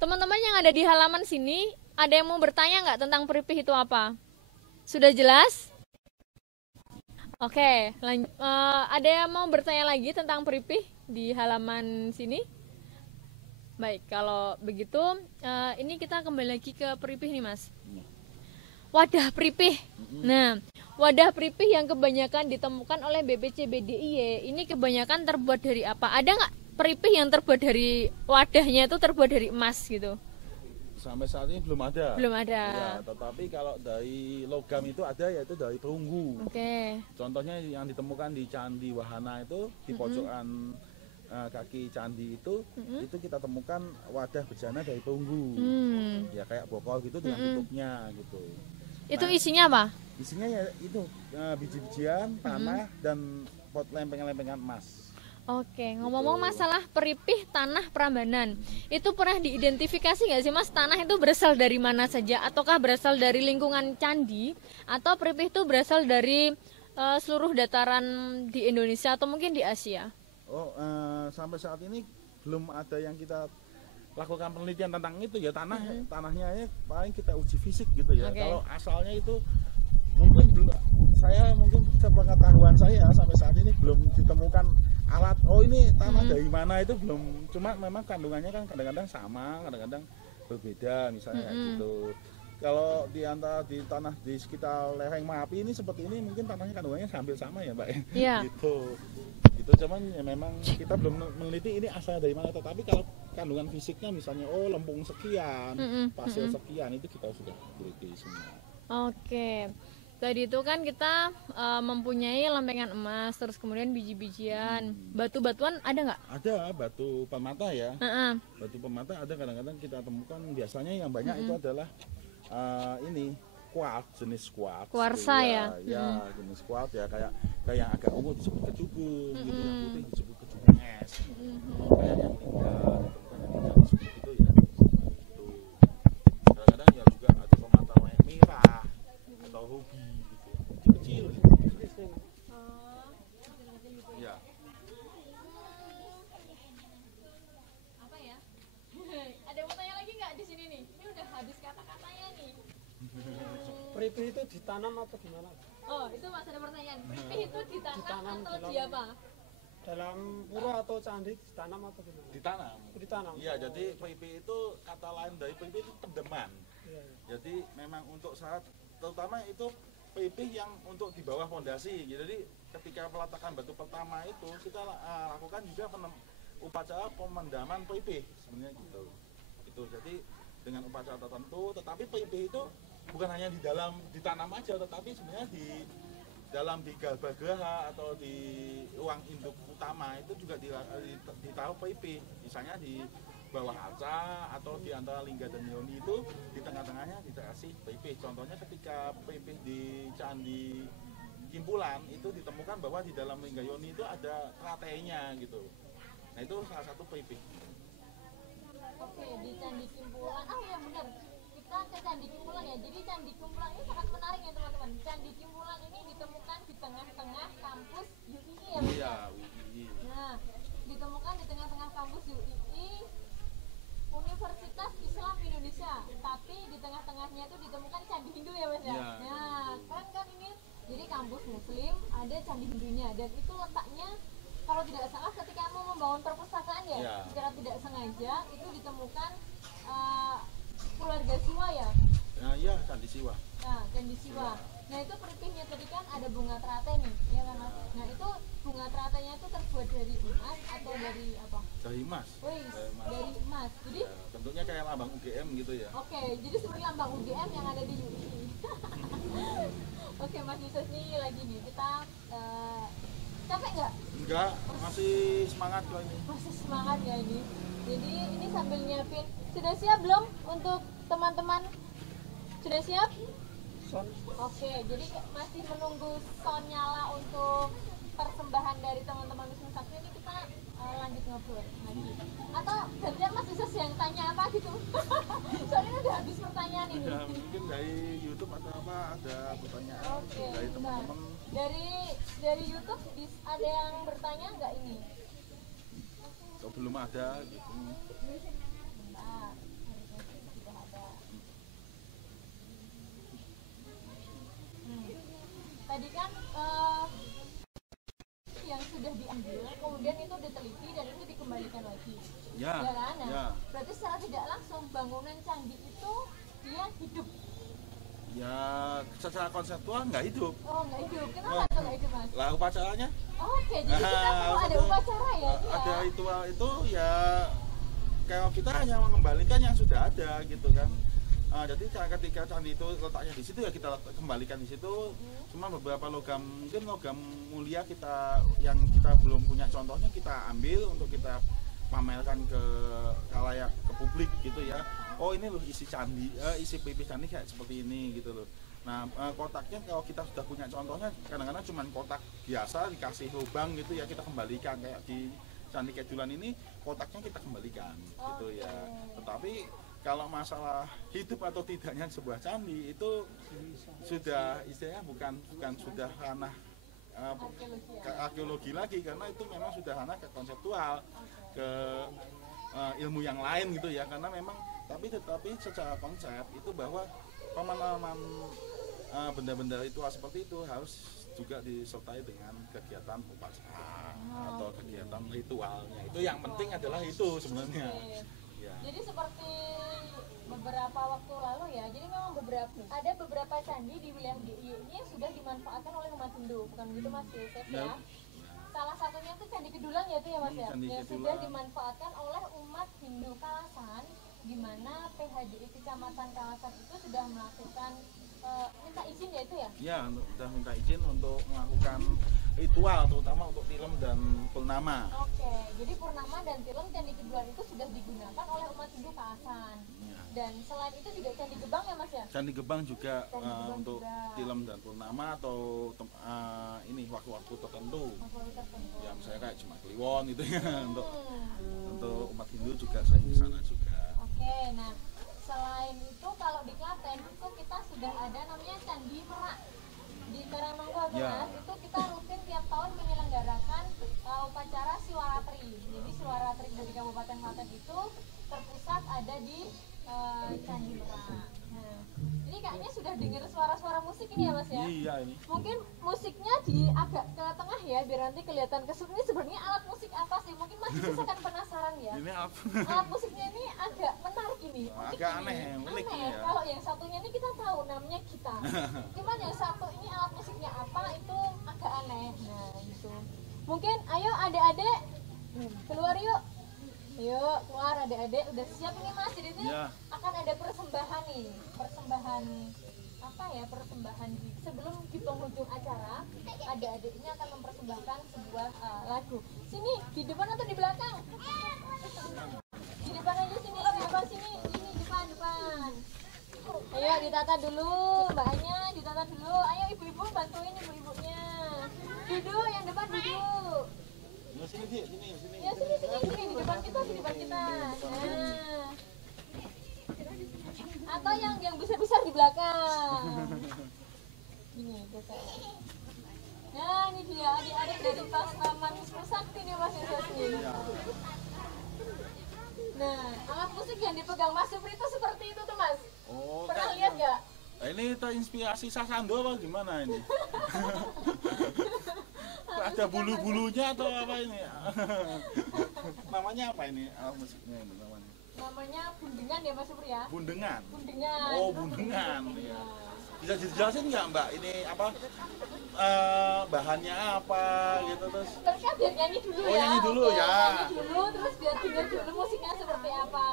teman-teman yang ada di halaman sini. Ada yang mau bertanya nggak tentang Peripih itu apa? Sudah jelas? Oke, lanjut. Ada yang mau bertanya lagi tentang Peripih di halaman sini? Baik, kalau begitu ini kita kembali lagi ke peripih nih Mas. Wadah peripih. Nah, wadah peripih yang kebanyakan ditemukan oleh BPCBDIY ini kebanyakan terbuat dari apa? Ada nggak peripih yang terbuat dari wadahnya itu terbuat dari emas gitu? Sampai saat ini belum ada. Belum ada. Ya, tetapi kalau dari logam itu ada, yaitu dari perunggu. Oke. Contohnya yang ditemukan di Candi Wahana itu di pojokan kaki candi itu kita temukan wadah bejana dari perunggu. Ya kayak bokol gitu dengan tutupnya gitu. Itu isinya apa? Isinya ya itu biji-bijian, tanah dan pot lempengan-lempengan emas. Oke, ngomong-ngomong masalah peripih tanah Prambanan, itu pernah diidentifikasi nggak sih Mas, tanah itu berasal dari mana saja? Ataukah berasal dari lingkungan candi? Atau peripih itu berasal dari seluruh dataran di Indonesia atau mungkin di Asia? Sampai saat ini belum ada yang kita lakukan penelitian tentang itu ya, tanahnya ya paling kita uji fisik gitu ya. Kalau asalnya itu mungkin belum, mungkin sepengetahuan saya sampai saat ini belum ditemukan alat ini tanah dari mana, itu belum. Cuma memang kandungannya kan kadang-kadang sama, kadang-kadang berbeda misalnya gitu. Kalau di tanah di sekitar lereng Merapi ini seperti ini mungkin tanahnya kandungannya hampir sama ya Mbak. Iya. Gitu. Itu cuman ya memang kita belum meneliti ini asal dari mana, tetapi kalau kandungan fisiknya misalnya lempung sekian, pasir sekian, itu kita sudah teliti semua. Oke. Tadi itu kan kita mempunyai lempengan emas, terus kemudian biji-bijian, batu-batuan ada nggak? Ada batu permata ya. Batu permata ada, kadang-kadang kita temukan, biasanya yang banyak itu adalah ini kuarts, jenis kuarts. Kuarsa ya. Ya, jenis kuarts ya, kayak yang agak ungu disebut kecubung, gitu, yang putih disebut kecubung es. Kayak yang tinggal disebut itu ya. Itu. Kadang-kadang ya juga ada permata warna merah atau ruby gitu. Kecil. Ya. Apa ya? Ada mau tanya lagi nggak di sini nih? Ini udah habis kata-katanya nih. Peripih itu ditanam atau gimana? Oh, itu Mas ada pertanyaan. Peripih itu ditanam atau di apa? Dalam pura atau candi ditanam atau gimana? Ditanam. Ditanam. Iya, jadi peripih itu kata lain dari peripih itu pendeman. Iya. Jadi memang untuk saat terutama itu peripih yang untuk di bawah fondasi. Jadi ketika peletakan batu pertama itu kita lakukan juga upacara pemendaman peripih sebenarnya gitu. Itu jadi dengan upacara tertentu, tetapi peripih itu bukan hanya di dalam ditanam aja, tetapi sebenarnya di dalam di garbageraha atau di ruang induk utama itu juga ditaruh peripih, misalnya di bawah arca atau di antara lingga dan yoni itu di tengah-tengahnya dikasih peripih. Contohnya ketika peripih di Candi Kimpulan itu ditemukan bahwa di dalam lingga yoni itu ada kratenya gitu. Nah itu salah satu peripih. Oke, di Candi Kimpulan. Oh iya benar. Kita ke Candi Kimpulan ya. Jadi Candi Kimpulan ini sangat menarik ya teman-teman. Candi Kimpulan ini ditemukan di tengah-tengah kampus UII ya Mas? Iya, UII. Nah, ditemukan di tengah-tengah kampus UII Universitas Islam Indonesia. Tapi di tengah-tengahnya itu ditemukan Candi Hindu ya Mas ya? Iya. Nah, keren kan ini? Jadi kampus muslim ada Candi Hindunya dan itu letaknya kalau tidak salah ketika mau membangun perpustakaan ya, Iya. secara tidak sengaja itu ditemukan keluarga Siwa ya. Nah, iya, Candi Siwa. Nah, Candi Siwa. Nah, itu peripihnya tadi kan ada bunga teratai nih, ya kan Mas? Nah, itu bunga teratainya itu terbuat dari emas atau dari apa? Dari emas. Wih, dari emas. Jadi Ya, bentuknya kayak lambang UGM gitu ya. oke, jadi seperti lambang UGM yang ada di UI. Oke, Mas Yusuf nih lagi nih. Kita capek nggak? Enggak, masih semangat kok ini. Masih semangat ya ini. Jadi ini sambil nyiapin. Sudah siap belum untuk teman-teman? Sudah siap? Son. Oke, jadi masih menunggu sound nyala untuk persembahan dari teman-teman Wisnu Sakti ini, kita lanjut ngobrol lagi. Atau gantian Mas Yusuf yang tanya apa gitu? Soalnya udah habis pertanyaan ini. Ya, mungkin dari YouTube atau apa ada pertanyaan Oke, dari nah, teman-teman. dari YouTube ada yang bertanya nggak ini? Kalau belum ada gitu. Nah, sudah ada. Tadi kan yang sudah diambil, kemudian itu diteliti dan itu dikembalikan lagi. Ya, kan? Nah, ya. berarti secara tidak langsung bangunan candi itu dia hidup. Ya, secara konseptual nggak hidup. Oh, nggak hidup. Kenapa tuh nggak hidup, Mas? Lah upacaranya? Oke, jadi kita perlu ada upacara ya? Ada ritual itu ya, kalau kita hanya mengembalikan yang sudah ada gitu kan. Jadi ketika candi itu letaknya di situ ya kita kembalikan di situ. Cuma beberapa logam, mungkin logam mulia kita yang kita belum punya contohnya kita ambil untuk kita pamerkan ke khalayak, ke publik gitu ya. Oh ini loh isi candi, isi pipi candi kayak seperti ini gitu loh. Nah kotaknya kalau kita sudah punya contohnya kadang-kadang cuma kotak biasa dikasih lubang gitu ya kita kembalikan, kayak di Candi Kedulan ini kotaknya kita kembalikan gitu ya. Tetapi kalau masalah hidup atau tidaknya sebuah candi itu sudah istilahnya bukan sudah ranah arkeologi lagi, karena itu memang sudah ranah ke konseptual, ke ilmu yang lain gitu ya. Karena memang tetapi secara konsep itu bahwa pemanaman benda-benda ritual seperti itu harus juga disertai dengan kegiatan upacara atau kegiatan ritualnya. Itu yang penting adalah itu sebenarnya. Ya. Jadi seperti beberapa waktu lalu ya, jadi memang ada beberapa candi di wilayah DIY ini yang sudah dimanfaatkan oleh umat Hindu, bukan gitu Mas Yosef ya? Salah satunya itu Candi Kedulan ya itu ya Mas ya, yang sudah dimanfaatkan oleh umat Hindu Kalasan, di mana PHDI Kecamatan Kalasan itu sudah melakukan minta izin ya itu ya? Ya, sudah minta izin untuk melakukan ritual, terutama untuk tilem dan purnama. Oke, jadi purnama dan tilem Candi Kedulan itu sudah digunakan oleh umat Hindu Kalasan. Ya. Dan selain itu juga Candi Gebang ya Mas ya? Candi Gebang juga untuk juga tilem dan purnama atau ini waktu-waktu tertentu. Ya misalnya kayak Jumat Kliwon gitu ya, untuk umat Hindu juga sering ke sana juga. Oke, nah selain itu kalau di Klaten itu kita sudah ada namanya Candi Merak di Karangmangu ya. Itu kita rutin tiap tahun menyelenggarakan upacara Siwaratri. Jadi Siwaratri dari Kabupaten Klaten itu terpusat ada di Candi Merak. Nah, ini kayaknya sudah dengar suara-suara musik ini ya Mas ya? Iya ini. Mungkin musiknya di agak ke tengah ya, biar nanti kelihatan ini sebenarnya alat musik apa sih? Mungkin Mas Yusuf akan penasaran ya. Ini apa? Alat musiknya ini agak menarik ini. Agak aneh, unik ya. Kalau yang satunya ini kita tahu namanya gitar. Cuman yang satu ini alat musiknya apa itu agak aneh. Nah itu. Mungkin ayo adik-adik keluar yuk. Yuk keluar adik-adik, udah siap ini Mas? Jadi ini akan ada persembahan nih, persembahan sebelum di penghujung acara adik-adiknya akan mempersembahkan sebuah lagu. Sini di depan atau di belakang? Di depan aja sini, ini depan. Ayo ditata dulu mbaknya, ditata dulu. Ayo ibu-ibu bantuin ibu-ibunya. Duduk yang depan duduk. Sini. Ya sini di depan kita. Nah. Atau yang besar-besar di belakang. Gini, gitu. Nah, ini dia adik-adik dari Pasaman Sakti nih Mas Yusuf. Nah, alat musik yang dipegang Mas Supri itu seperti itu tuh Mas. Oh, pernah lihat nggak? Nah, ini terinspirasi Sasando apa gimana ini? Ada bulu-bulunya atau apa ini? Namanya apa ini alat musiknya ini namanya? Namanya bundengan ya Mas Supri ya? Bundengan. Oh, bundengan. Ya. Bisa dijelasin nggak Mbak ini apa bahannya apa gitu terus? Mereka biar nyanyi dulu ya. Nyanyi dulu ya. Nyanyi dulu terus biar dengar dulu musiknya seperti apa.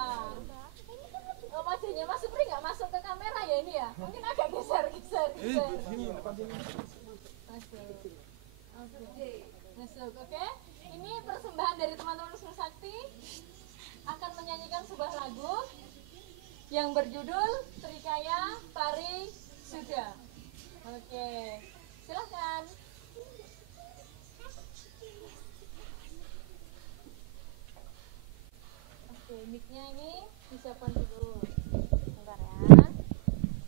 Wajahnya Mas Supri nggak masuk ke kamera ya ini ya? Mungkin agak geser. Ini depan sini. Masuk, oke? Ini persembahan dari teman-teman Wisnu Sakti akan menyanyikan sebuah lagu yang berjudul Trikaya Pari Suda. Oke, silahkan. Oke, mic-nya ini disiapkan dulu. Bentar ya.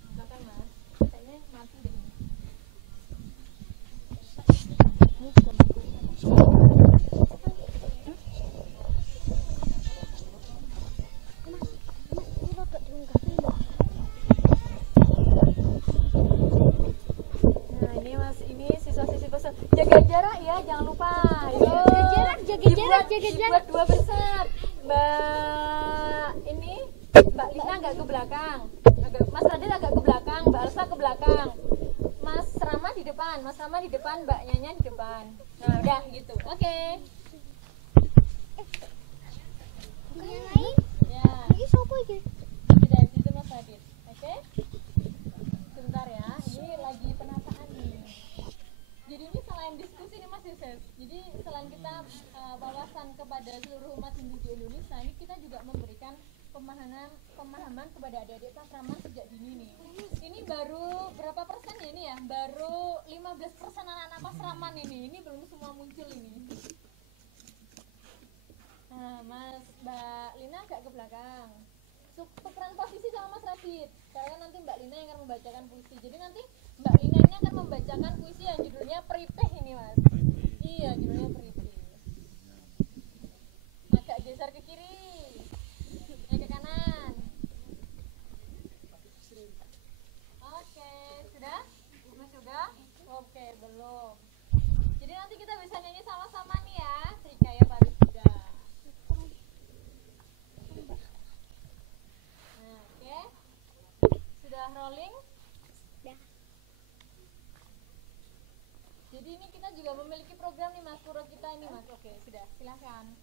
Silakan Mas. Kayaknya mati deh. Ini sudah mati. Nah ini Mas, ini siswa-siswi pesan jaga jarak ya, jangan lupa. Buat dua besar. Mbak Lina agak ke belakang. Mas Radit agak ke belakang, Mbak Elsa ke belakang. Mas Rama di depan, Mbak Nyanya di depan. Nah, udah gitu. Oke. Yang lain? Ya. Ini sopo iki? Tidak itu Mas Radit. Oke. Sebentar ya. Ini lagi penataan nih. Jadi ini selain diskusi nih Mas Yusef. Jadi selain kita wawasan kepada seluruh umat Hindu di Indonesia, ini kita juga memberikan pemahaman kepada adik-adik Pasraman sejak dini nih. Ini baru berapa persen ya ini ya? Baru 15% anak-anak Pasraman ini. Ini belum semua muncul ini. Nah, Mbak Lina agak ke belakang. Tukeran posisi sama Mas Radit. Karena nanti Mbak Lina yang akan membacakan puisi. Jadi nanti Mbak Lina ini akan membacakan puisi yang judulnya Peripeh ini, Mas. Iya, judulnya Peripeh. Agak geser ke kiri. Ke kanan. Oke, sudah? Sudah? Oke, belum. Jadi nanti kita bisa nyanyi sama-sama nih ya. Srikaya Parisuda. Nah, oke. Sudah rolling? Sudah. Jadi ini kita juga memiliki program nih Mas Puro kita ini Mas. Oke, sudah. Silakan.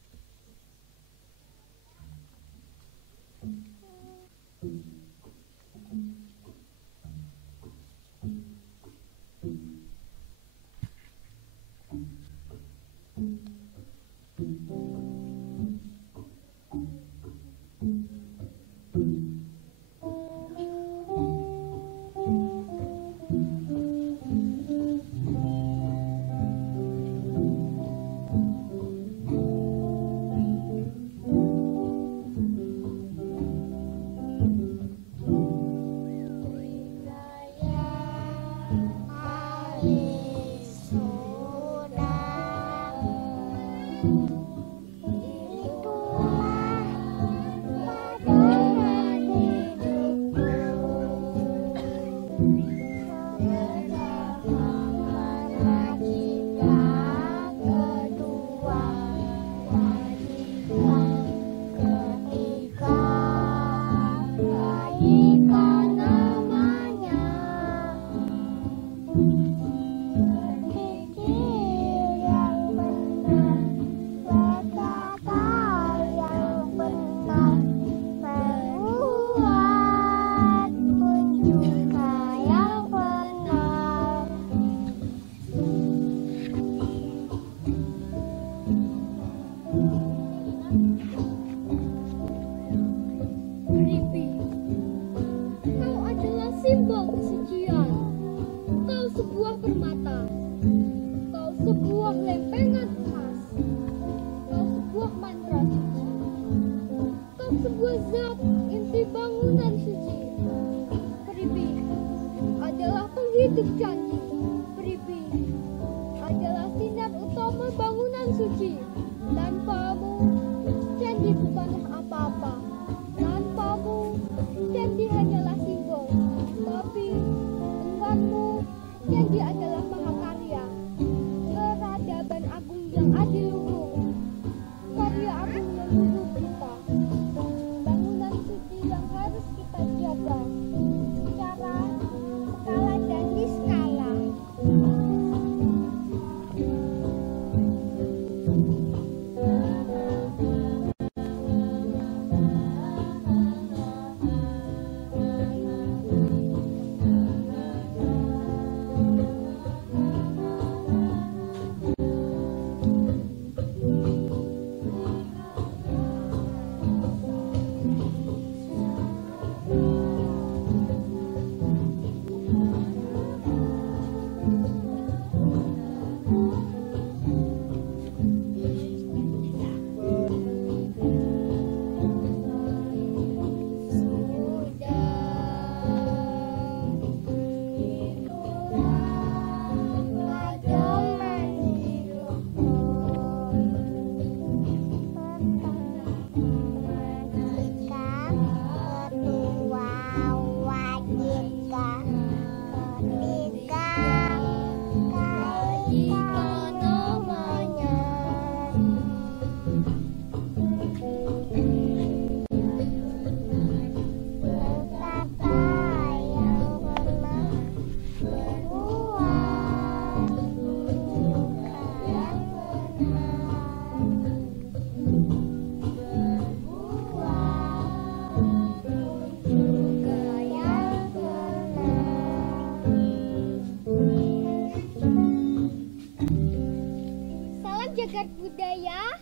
jagat budaya,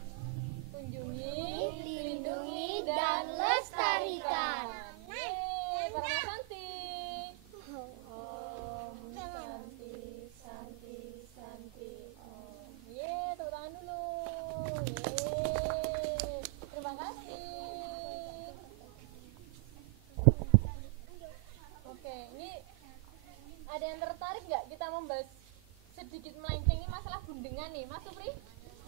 kunjungi, lindungi, dan lestarikan. Yeay, para Santi. Om Santi, Santi, Santi. Om. Yeay, tepuk tangan dulu. Yeay. Terima kasih. Oke, ini ada yang tertarik nggak kita membahas sedikit melenceng ini masalah gundengan nih, Mas Supri?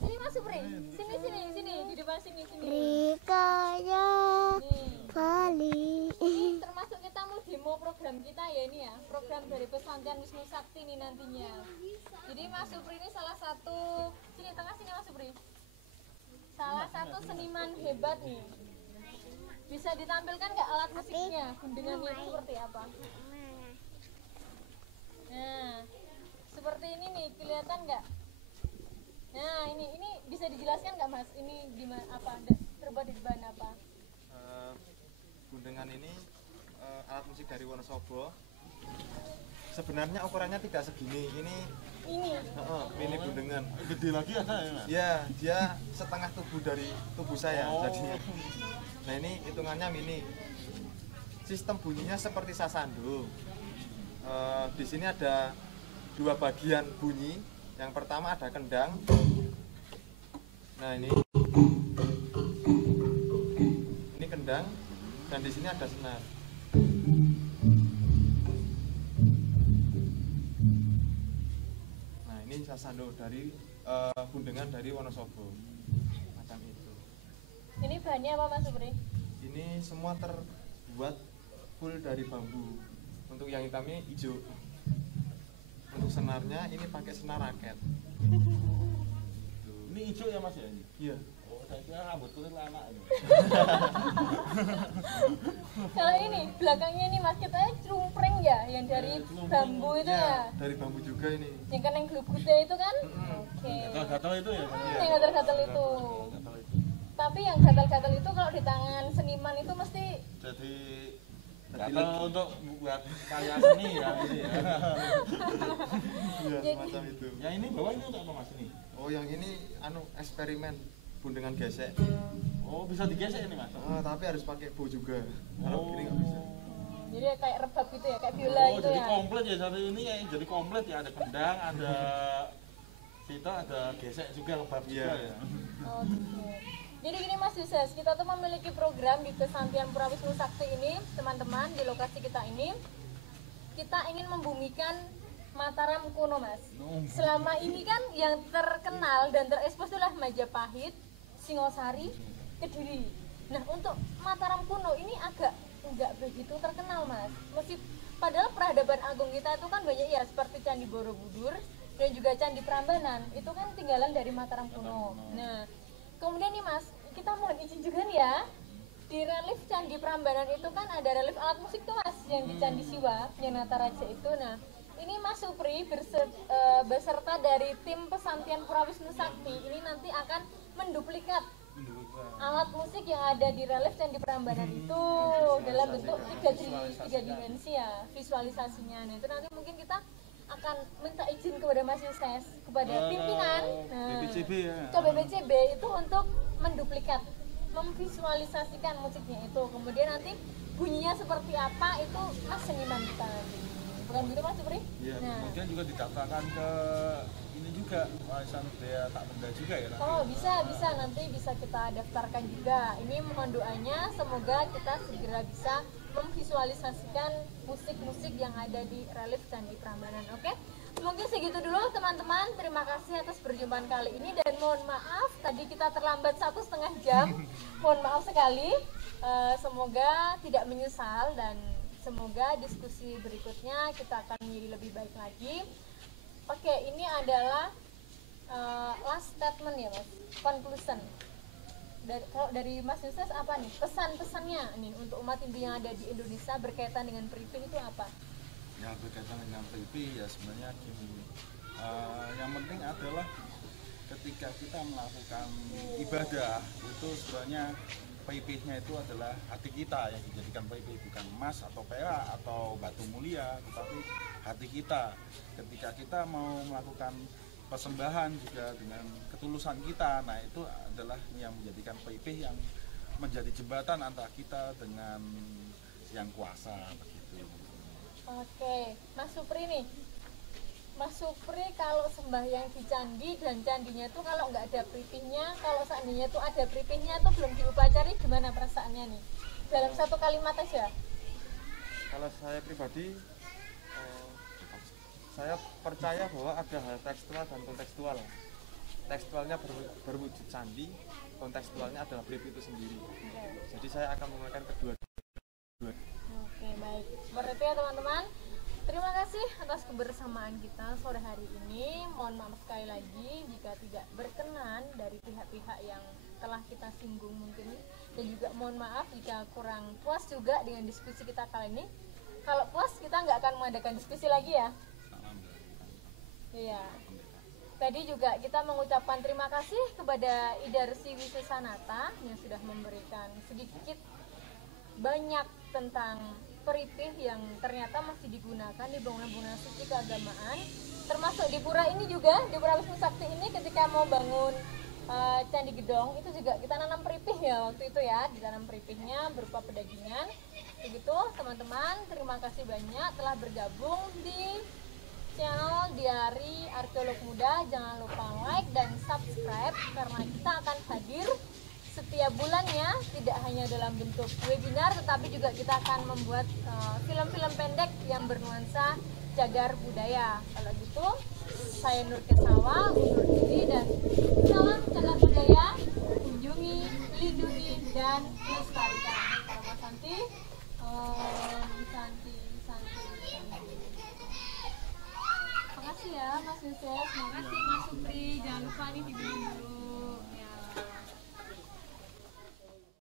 Sini Mas Supri, sini di depan sini. Rikaya Nih. Bali. Ini termasuk kita mau demo program kita ya ini ya, program dari Pesantren Wisnu Sakti nih nantinya. Jadi Mas Supri ini salah satu, sini tengah sini Mas Supri, salah satu seniman hebat nih. Bisa ditampilkan nggak alat musiknya, gundengannya itu seperti apa? Nah, seperti ini nih, kelihatan nggak? Nah, ini bisa dijelaskan nggak Mas? Ini gimana, apa? Terbuat di bahan apa? Gundengan ini alat musik dari Wonosobo. Sebenarnya ukurannya tidak segini. Ini mini gundengan. Gede lagi ada ya, Mas? Ya, dia setengah tubuh dari tubuh saya jadinya. Nah, ini hitungannya mini. Sistem bunyinya seperti sasando. Di sini ada dua bagian bunyi. Yang pertama ada kendang. Nah, ini kendang, dan di sini ada senar. Nah, ini sasando dari gundengan dari Wonosobo. Macam itu. Ini bahannya apa Mas Supri? Ini semua terbuat full dari bambu. Untuk yang hitamnya hijau. Untuk senarnya ini pakai senar raket. Ini hijau ya Mas ya ini? Iya. Oh, saya kira rambut kulit anak ini. Kalau ini belakangnya ini Mas, kita cumpreng ya, yang dari bambu itu ya. Dari bambu juga ini. Yang kan yang glubutnya itu kan? Oke. Gatal-gatal itu ya? Yang gatal-gatal itu. Gatal itu. Tapi yang gatal-gatal itu kalau di tangan seniman itu mesti Jadi gatal untuk buat karya seni ya ini ya. Iya, Jadi- semacam itu. Yang ini bawah ini untuk apa Mas ini? Oh, yang ini eksperimen gundengan gesek. Oh, bisa digesek ini Mas? Tapi harus pakai bow juga. Kalau gini nggak bisa. jadi kayak rebab gitu ya, kayak biola Oh, gitu jadi ya. komplit ya satu ini ya, jadi komplit ya, ada kendang, ada pita, ada gesek juga, lebab juga Iya. ya. Oh, gitu. Jadi gini Mas Yusuf, kita tuh memiliki program di Pesantren Pura Wisnu Sakti ini, teman-teman, di lokasi kita ini. Kita ingin membumikan Mataram kuno Mas. Selama ini kan yang terkenal dan terekspos adalah Majapahit, Singosari, Kediri. Nah, untuk Mataram kuno ini agak enggak begitu terkenal Mas. Padahal peradaban agung kita itu kan banyak ya, seperti Candi Borobudur dan juga Candi Prambanan. Itu kan tinggalan dari Mataram kuno. Nah, kemudian nih Mas, kita mohon izin juga nih ya. Di relief Candi Prambanan itu kan ada relief alat musik tuh Mas, yang di Candi Siwa, yang Nataraja itu. Nah, ini Mas Supri beserta dari tim Pesantren Pura Wisnu Sakti ini nanti akan menduplikat alat musik yang ada di relief Candi Prambanan itu dalam bentuk tiga dimensi ya, visualisasinya. Nah, itu nanti mungkin kita akan minta izin kepada Mas Yusuf, kepada pimpinan BPCB ya. ke BPCB itu untuk menduplikat, memvisualisasikan musiknya itu. Kemudian nanti bunyinya seperti apa itu Mas seniman kita. Bukan gitu Mas Supri? Iya, Nah, kemudian juga didaftarkan ke ini juga warisan budaya tak benda juga ya nanti. oh bisa nanti bisa kita daftarkan juga. Ini mohon doanya semoga kita segera bisa memvisualisasikan musik-musik yang ada di relief Candi Prambanan. Oke, mungkin segitu dulu teman-teman. Terima kasih atas perjumpaan kali ini dan mohon maaf tadi kita terlambat 1,5 jam. Mohon maaf sekali. Semoga tidak menyesal dan semoga diskusi berikutnya kita akan menjadi lebih baik lagi. Oke, ini adalah last statement ya Mas, conclusion. Kalau dari Mas Yusuf apa nih pesan-pesannya nih untuk umat Hindu yang ada di Indonesia berkaitan dengan Pripin itu apa? Yang berkaitan dengan PIP ya sebenarnya gini, yang penting adalah ketika kita melakukan ibadah itu sebenarnya PIP-nya itu adalah hati kita yang dijadikan PIP, bukan emas atau perak atau batu mulia, tetapi hati kita. Ketika kita mau melakukan persembahan juga dengan ketulusan kita. Nah itu adalah yang menjadikan PIP yang menjadi jembatan antara kita dengan yang kuasa begitu. Oke, Mas Supri nih. Mas Supri kalau sembahyang di candi dan candinya tuh kalau nggak ada pripihnya, kalau seandainya tuh ada pripihnya tuh belum diupacari, gimana perasaannya nih? Dalam satu kalimat aja. Kalau saya pribadi, saya percaya bahwa ada hal tekstual dan kontekstual. Tekstualnya berwujud candi, kontekstualnya adalah brip itu sendiri. Jadi saya akan menggunakan kedua. Oke, baik. Seperti itu ya teman-teman. Terima kasih atas kebersamaan kita sore hari ini. Mohon maaf sekali lagi jika tidak berkenan dari pihak-pihak yang telah kita singgung mungkin. Dan juga mohon maaf jika kurang puas juga dengan diskusi kita kali ini. Kalau puas kita nggak akan mengadakan diskusi lagi ya. Iya. Tadi juga kita mengucapkan terima kasih kepada Idarsi Wisesanata yang sudah memberikan sedikit banyak tentang peripih yang ternyata masih digunakan di bangunan-bangunan suci keagamaan, termasuk di pura ini juga, di Pura Wisnu Sakti ini ketika mau bangun Candi Gedong itu juga kita nanam peripih ya waktu itu ya, ditanam peripihnya berupa pedagingan. Begitu teman-teman, terima kasih banyak telah bergabung di channel Diari Arkeolog Muda. Jangan lupa like dan subscribe karena kita akan hadir setiap bulannya, tidak hanya dalam bentuk webinar tetapi juga kita akan membuat film-film pendek yang bernuansa cagar budaya. Kalau gitu saya Nur Kesawa undur diri dan salam cagar budaya, kunjungi, lindungi dan lestarikan. Salam Santi, Santi. Makasih ya Mas Yusuf, makasih Mas Supri, jangan lupa nih di